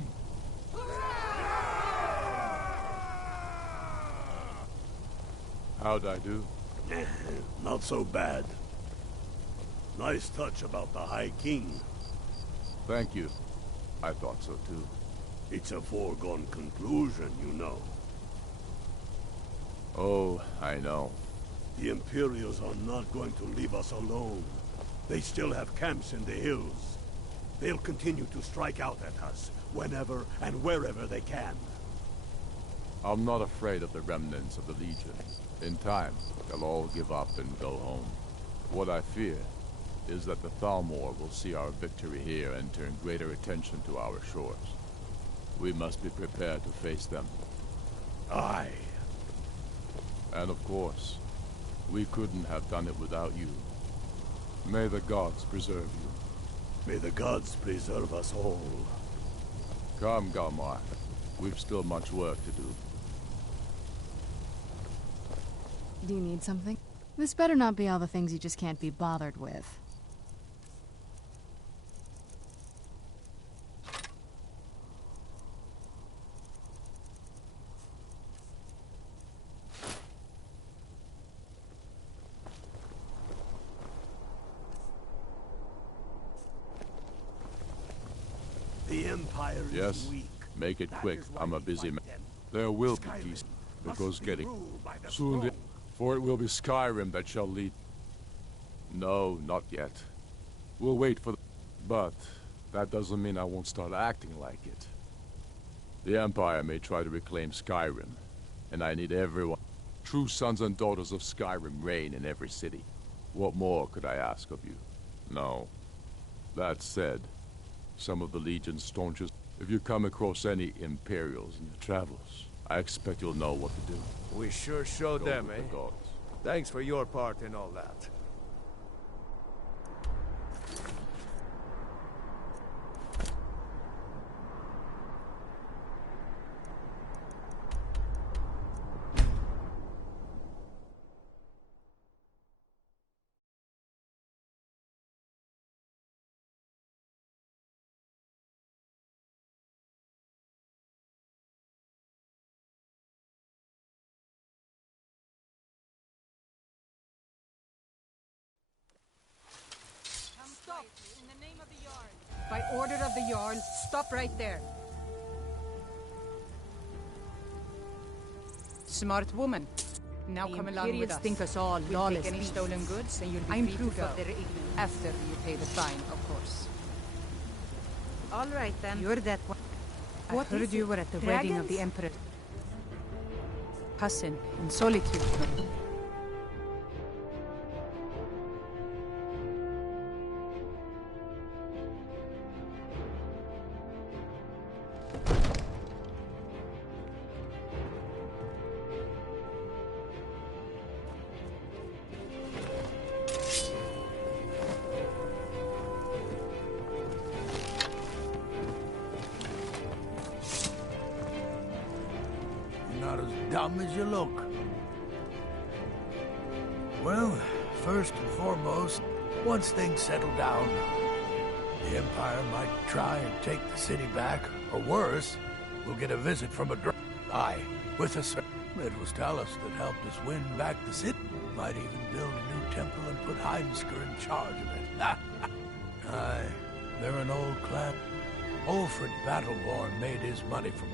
How'd I do? Not so bad. Nice touch about the High King. Thank you. I thought so too. It's a foregone conclusion, you know. Oh, I know. The Imperials are not going to leave us alone. They still have camps in the hills. They'll continue to strike out at us, whenever and wherever they can. I'm not afraid of the remnants of the Legion. In time, they'll all give up and go home. What I fear is that the Thalmor will see our victory here and turn greater attention to our shores. We must be prepared to face them. Aye. And of course, we couldn't have done it without you. May the gods preserve you. May the gods preserve us all. Come, Galmar. We've still much work to do. Do you need something? This better not be all the things you just can't be bothered with. The Empire is weak. Make it quick. I'm a busy man. There will be peace. It goes getting soon, for it will be Skyrim that shall lead. No, not yet. We'll wait for the... But that doesn't mean I won't start acting like it. The Empire may try to reclaim Skyrim, and I need everyone. True sons and daughters of Skyrim reign in every city. What more could I ask of you? No. That said, some of the Legion's staunchest... If you come across any Imperials in your travels, I expect you'll know what to do. We sure showed Go them, with eh? the gods. Thanks for your part in all that. Stop! In the name of the Jarl. By order of the Jarl, stop right there. Smart woman. Now come along with us. Think us all lawless. Take any stolen goods, and you'll be free to go. Of their ignorance. After you pay the fine, of course. All right then. You're that one. I heard you were at the wedding of the Emperor. Cousin in Solitude. dumb as you look. Well, first and foremost, once things settle down, the Empire might try and take the city back, or worse, we'll get a visit from a aye, with a sir. It was Talos that helped us win back the city. Might even build a new temple and put Heimskr in charge of it. Aye, they're an old clan. Ulfred Battleborn made his money from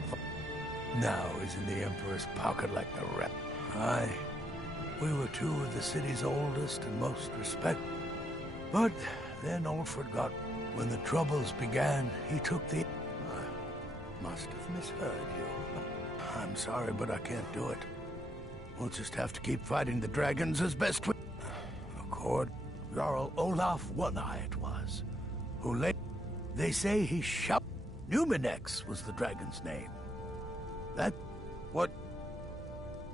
now he's in the Emperor's pocket like the rest. Aye, we were two of the city's oldest and most respected. But then Ulfred got... When the Troubles began, he took the... I must have misheard you. I'm sorry, but I can't do it. We'll just have to keep fighting the dragons as best we... Accord, Jarl Olaf One-Eye it was, who lay... They say he shot... Numinex was the dragon's name. That... What...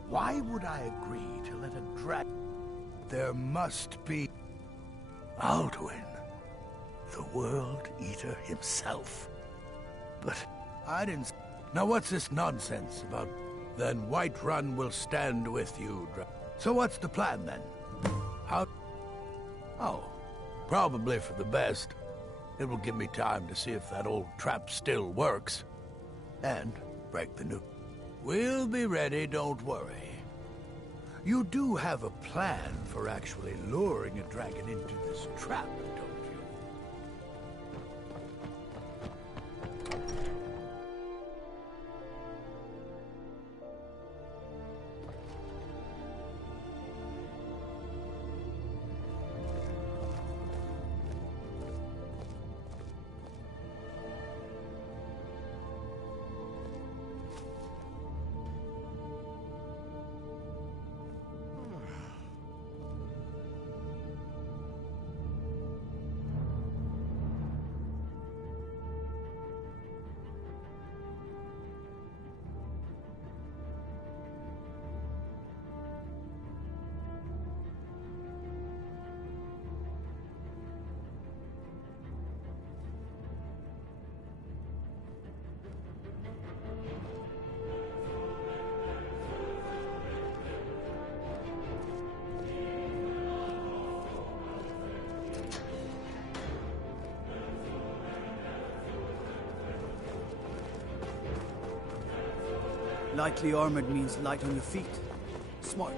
Why would I agree to let a dragon... There must be... Alduin, the World Eater himself. But I didn't... Now what's this nonsense about... Then Whiterun will stand with you, So what's the plan, then? How... Oh, probably for the best. It will give me time to see if that old trap still works. And break the new... We'll be ready, don't worry. You do have a plan for actually luring a dragon into this trap, don't you? Lightly armored means light on your feet. Smart.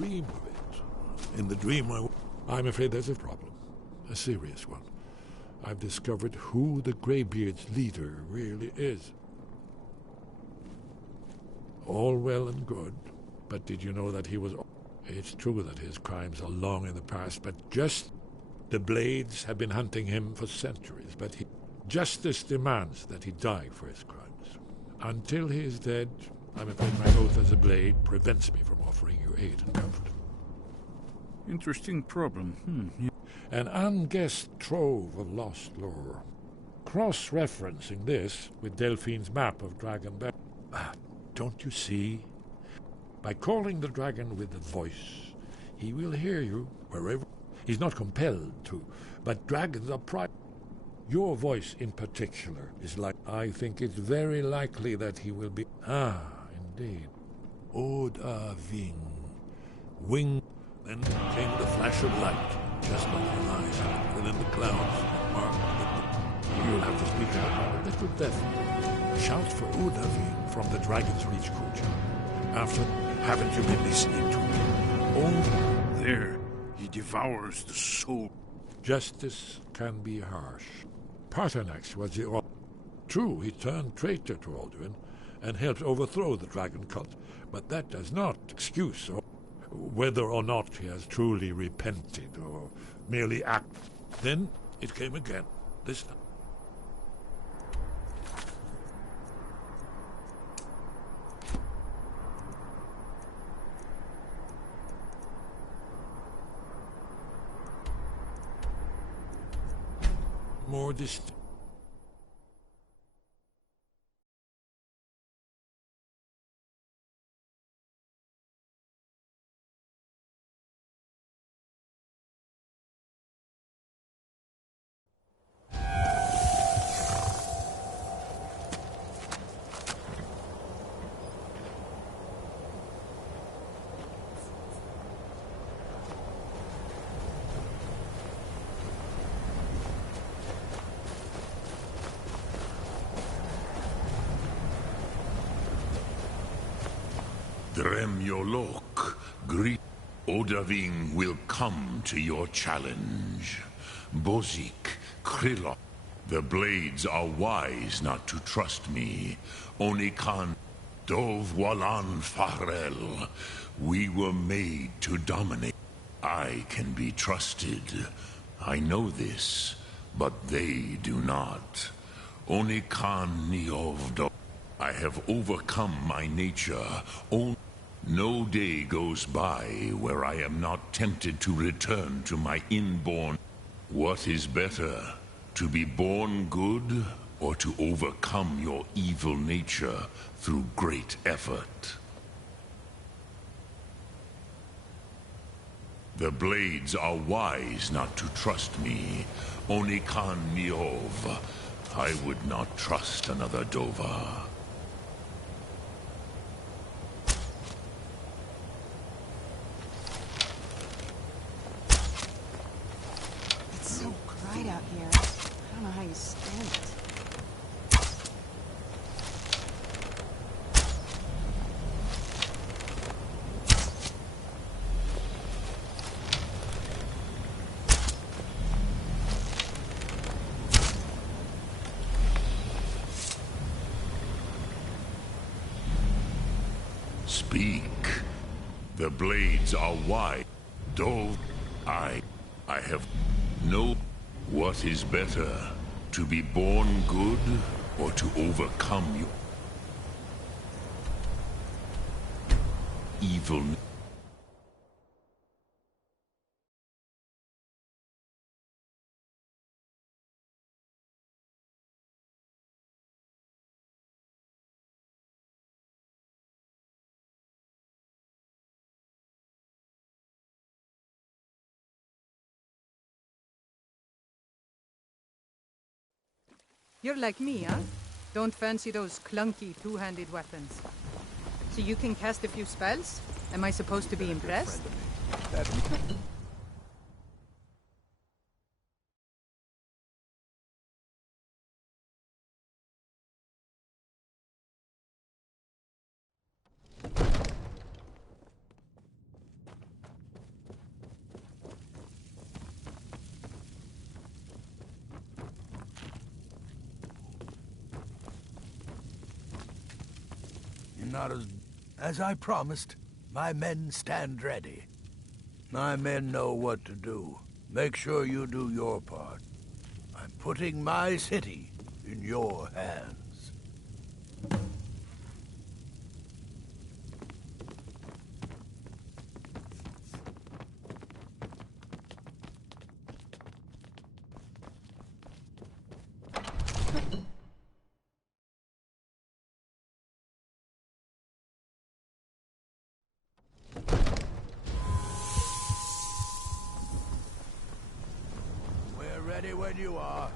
dream of it. In the dream, I'm afraid there's a problem. A serious one. I've discovered who the Greybeard's leader really is. All well and good, but did you know that he was... It's true that his crimes are long in the past, but the Blades have been hunting him for centuries, but justice demands that he die for his crimes. Until he is dead, I'm afraid my oath as a Blade prevents me from offering you aid and comfort. Interesting problem. An unguessed trove of lost lore. Cross-referencing this with Delphine's map of Dragon Bay. Don't you see? By calling the dragon with the voice, he will hear you wherever. He's not compelled to, but dragons are private. Your voice in particular is like... I think it's very likely that he will be... Indeed. Oda Ving. Wing. Then came the flash of light, just like your eyes, and in the clouds, you'll have to speak out a little deafly. Shout for Oda Ving from the Dragon's Reach culture. After, haven't you been listening to me? Oh, there, he devours the soul. Justice can be harsh. Paternax was the... True, he turned traitor to Alduin and helped overthrow the dragon cult, but that does not excuse whether or not he has truly repented or merely acted. Then it came again, this time. More distant. Dremyolok, greet. Odaving will come to your challenge. Bozik, Krillok. The Blades are wise not to trust me. Onikan, Dov Walan Farel. We were made to dominate. I can be trusted. I know this, but they do not. Onikan Niovdo. I have overcome my nature. No day goes by where I am not tempted to return to my inborn. What is better, to be born good or to overcome your evil nature through great effort? The Blades are wise not to trust me. Onikan Niov. I would not trust another Dova. Right out here. I don't know how you stand it. Speak. The Blades are wide. Dove, I have no... What is better, to be born good or to overcome your evil? You're like me, huh? Don't fancy those clunky two-handed weapons. So you can cast a few spells? Am I supposed to be impressed? not as I promised, my men stand ready. My men know what to do. Make sure you do your part. I'm putting my city in your hands. We're ready when you are.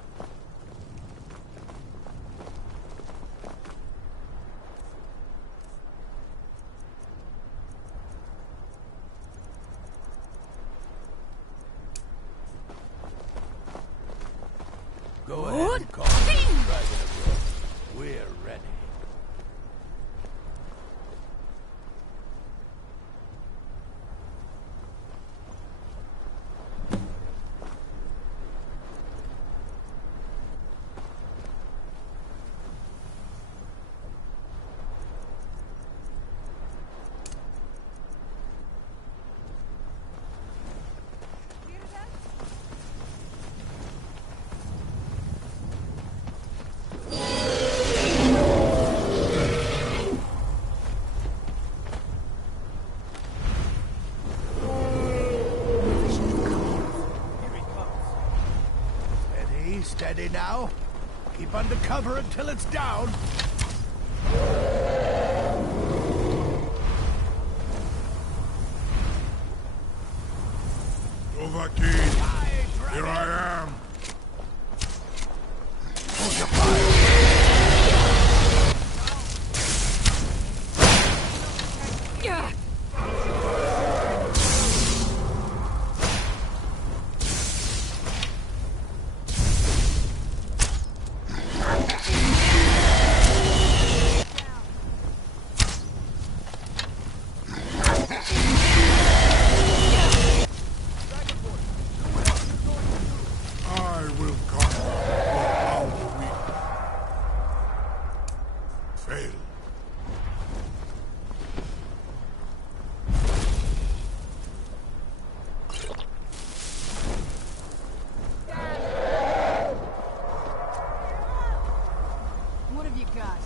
Go ahead and call me Dragon of War. We're ready. Steady now. Keep under cover until it's down. Dovahkiin, here I am. Hold your fire. What have you got?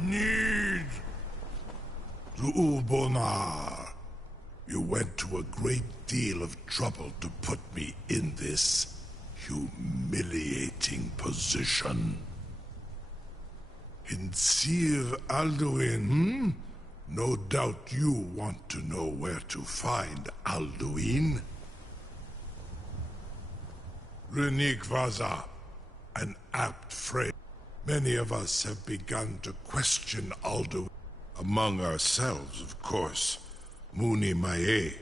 Need to Ulbonar. You went to a great deal of trouble to put me in this humiliating position. In Sir Alduin, No doubt you want to know where to find Alduin. Renik Vaza, an apt phrase. Many of us have begun to question Alduin. Among ourselves, of course. Muni Mae.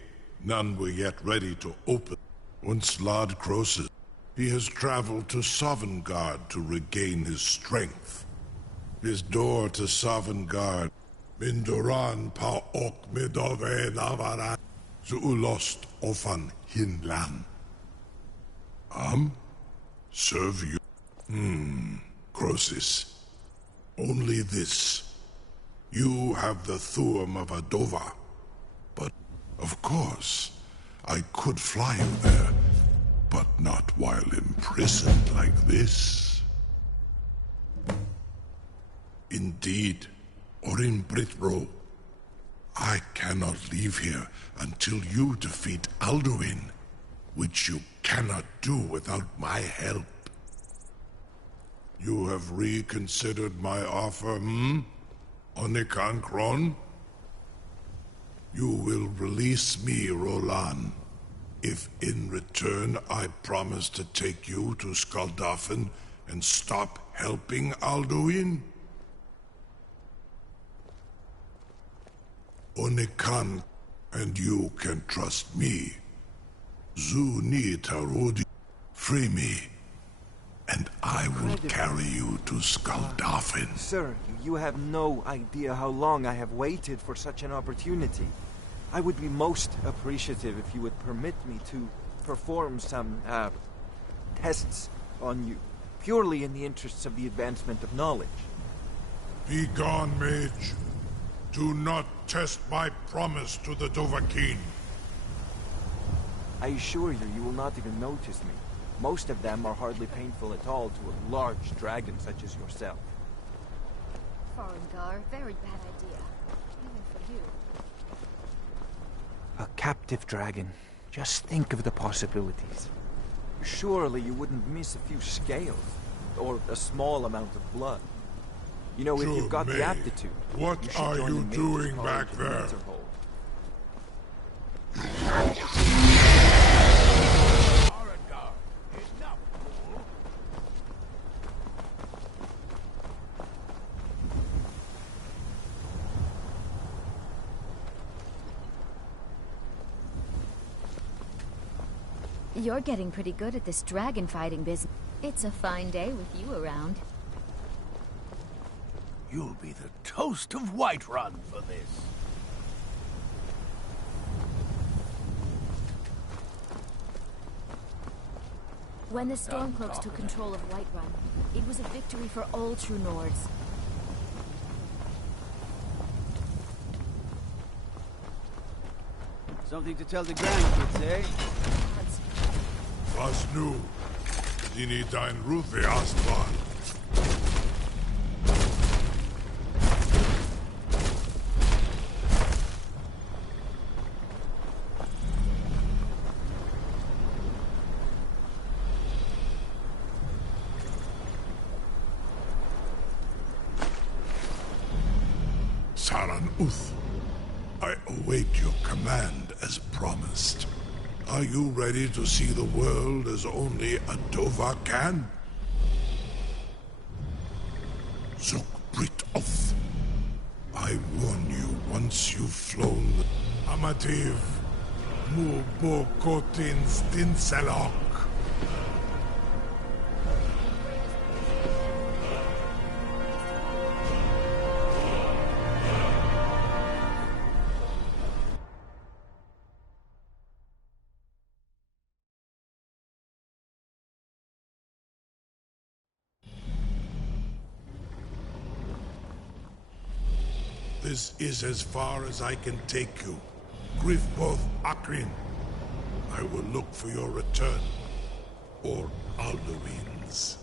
None were yet ready to open. Once Lord Croesus, he has traveled to Sovngarde to regain his strength. His door to Sovngarde, Mindoran pa ok midove navara, Zuulost ofan hinlan. Serve you? Croesus. Only this. You have the Thuum of Adova. But, of course, I could fly you there, but not while imprisoned like this. Indeed, or in Britbro, I cannot leave here until you defeat Alduin, which you cannot do without my help. You have reconsidered my offer, Onikan Kron? You will release me, Roland, if in return I promise to take you to Skuldafn and stop helping Alduin? Onikan, and you can trust me. Zuni Tarudi, free me, and I will carry you to Skuldafn. Sir, you have no idea how long I have waited for such an opportunity. I would be most appreciative if you would permit me to perform some, tests on you, purely in the interests of the advancement of knowledge. Be gone, mage. Do not test my promise to the Dovahkiin. I assure you, you will not even notice me. Most of them are hardly painful at all to a large dragon such as yourself. Farengar, very bad idea. Even for you. A captive dragon. Just think of the possibilities. Surely you wouldn't miss a few scales, or a small amount of blood. You know, if you've got the aptitude, what are you doing back there? You're getting pretty good at this dragon fighting business. It's a fine day with you around. You'll be the toast of Whiterun for this. When the Stormcloaks took control of Whiterun, it was a victory for all true Nords. Something to tell the grandkids, eh? Was nu, Dini dein Ruthi Astval. Saran Uth, I await your command as promised. Are you ready to see the world as only a Dova can? Zuk Brit Oth. I warn you, once you've flown Amativ, Mubo Kotin Stinselok. This is as far as I can take you. Grifboth Akrin. I will look for your return. Or Alduin's.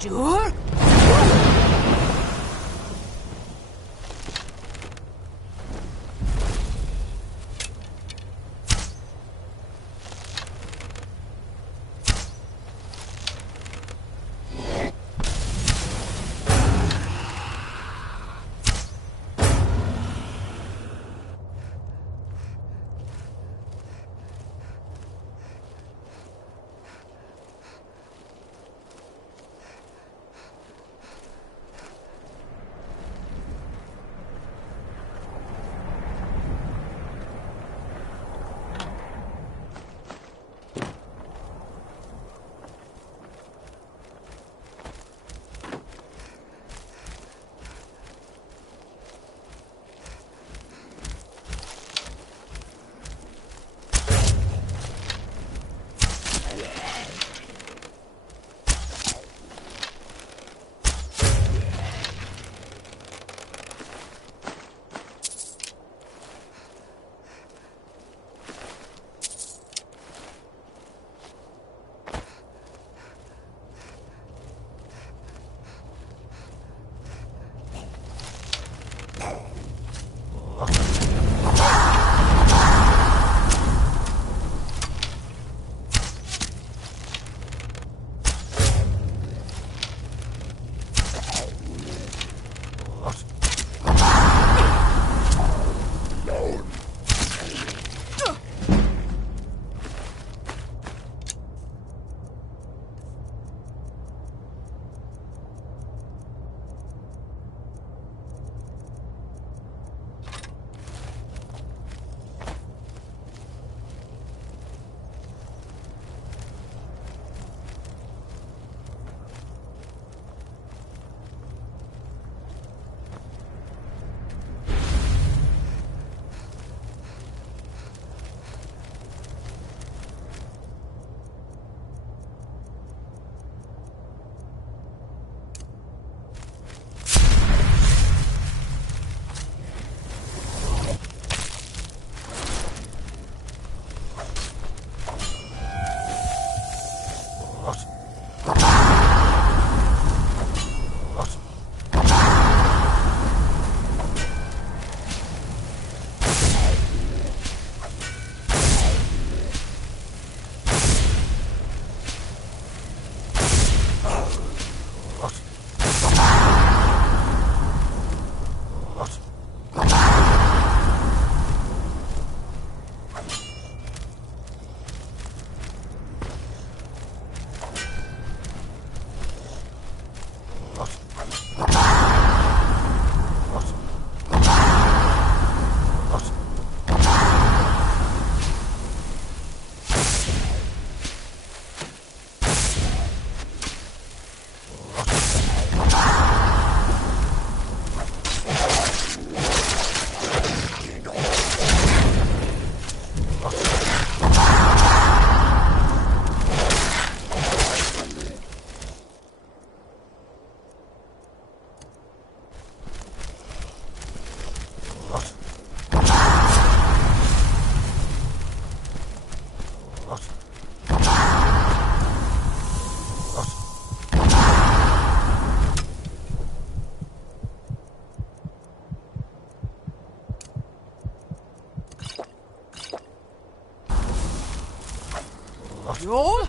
Sure? Joel?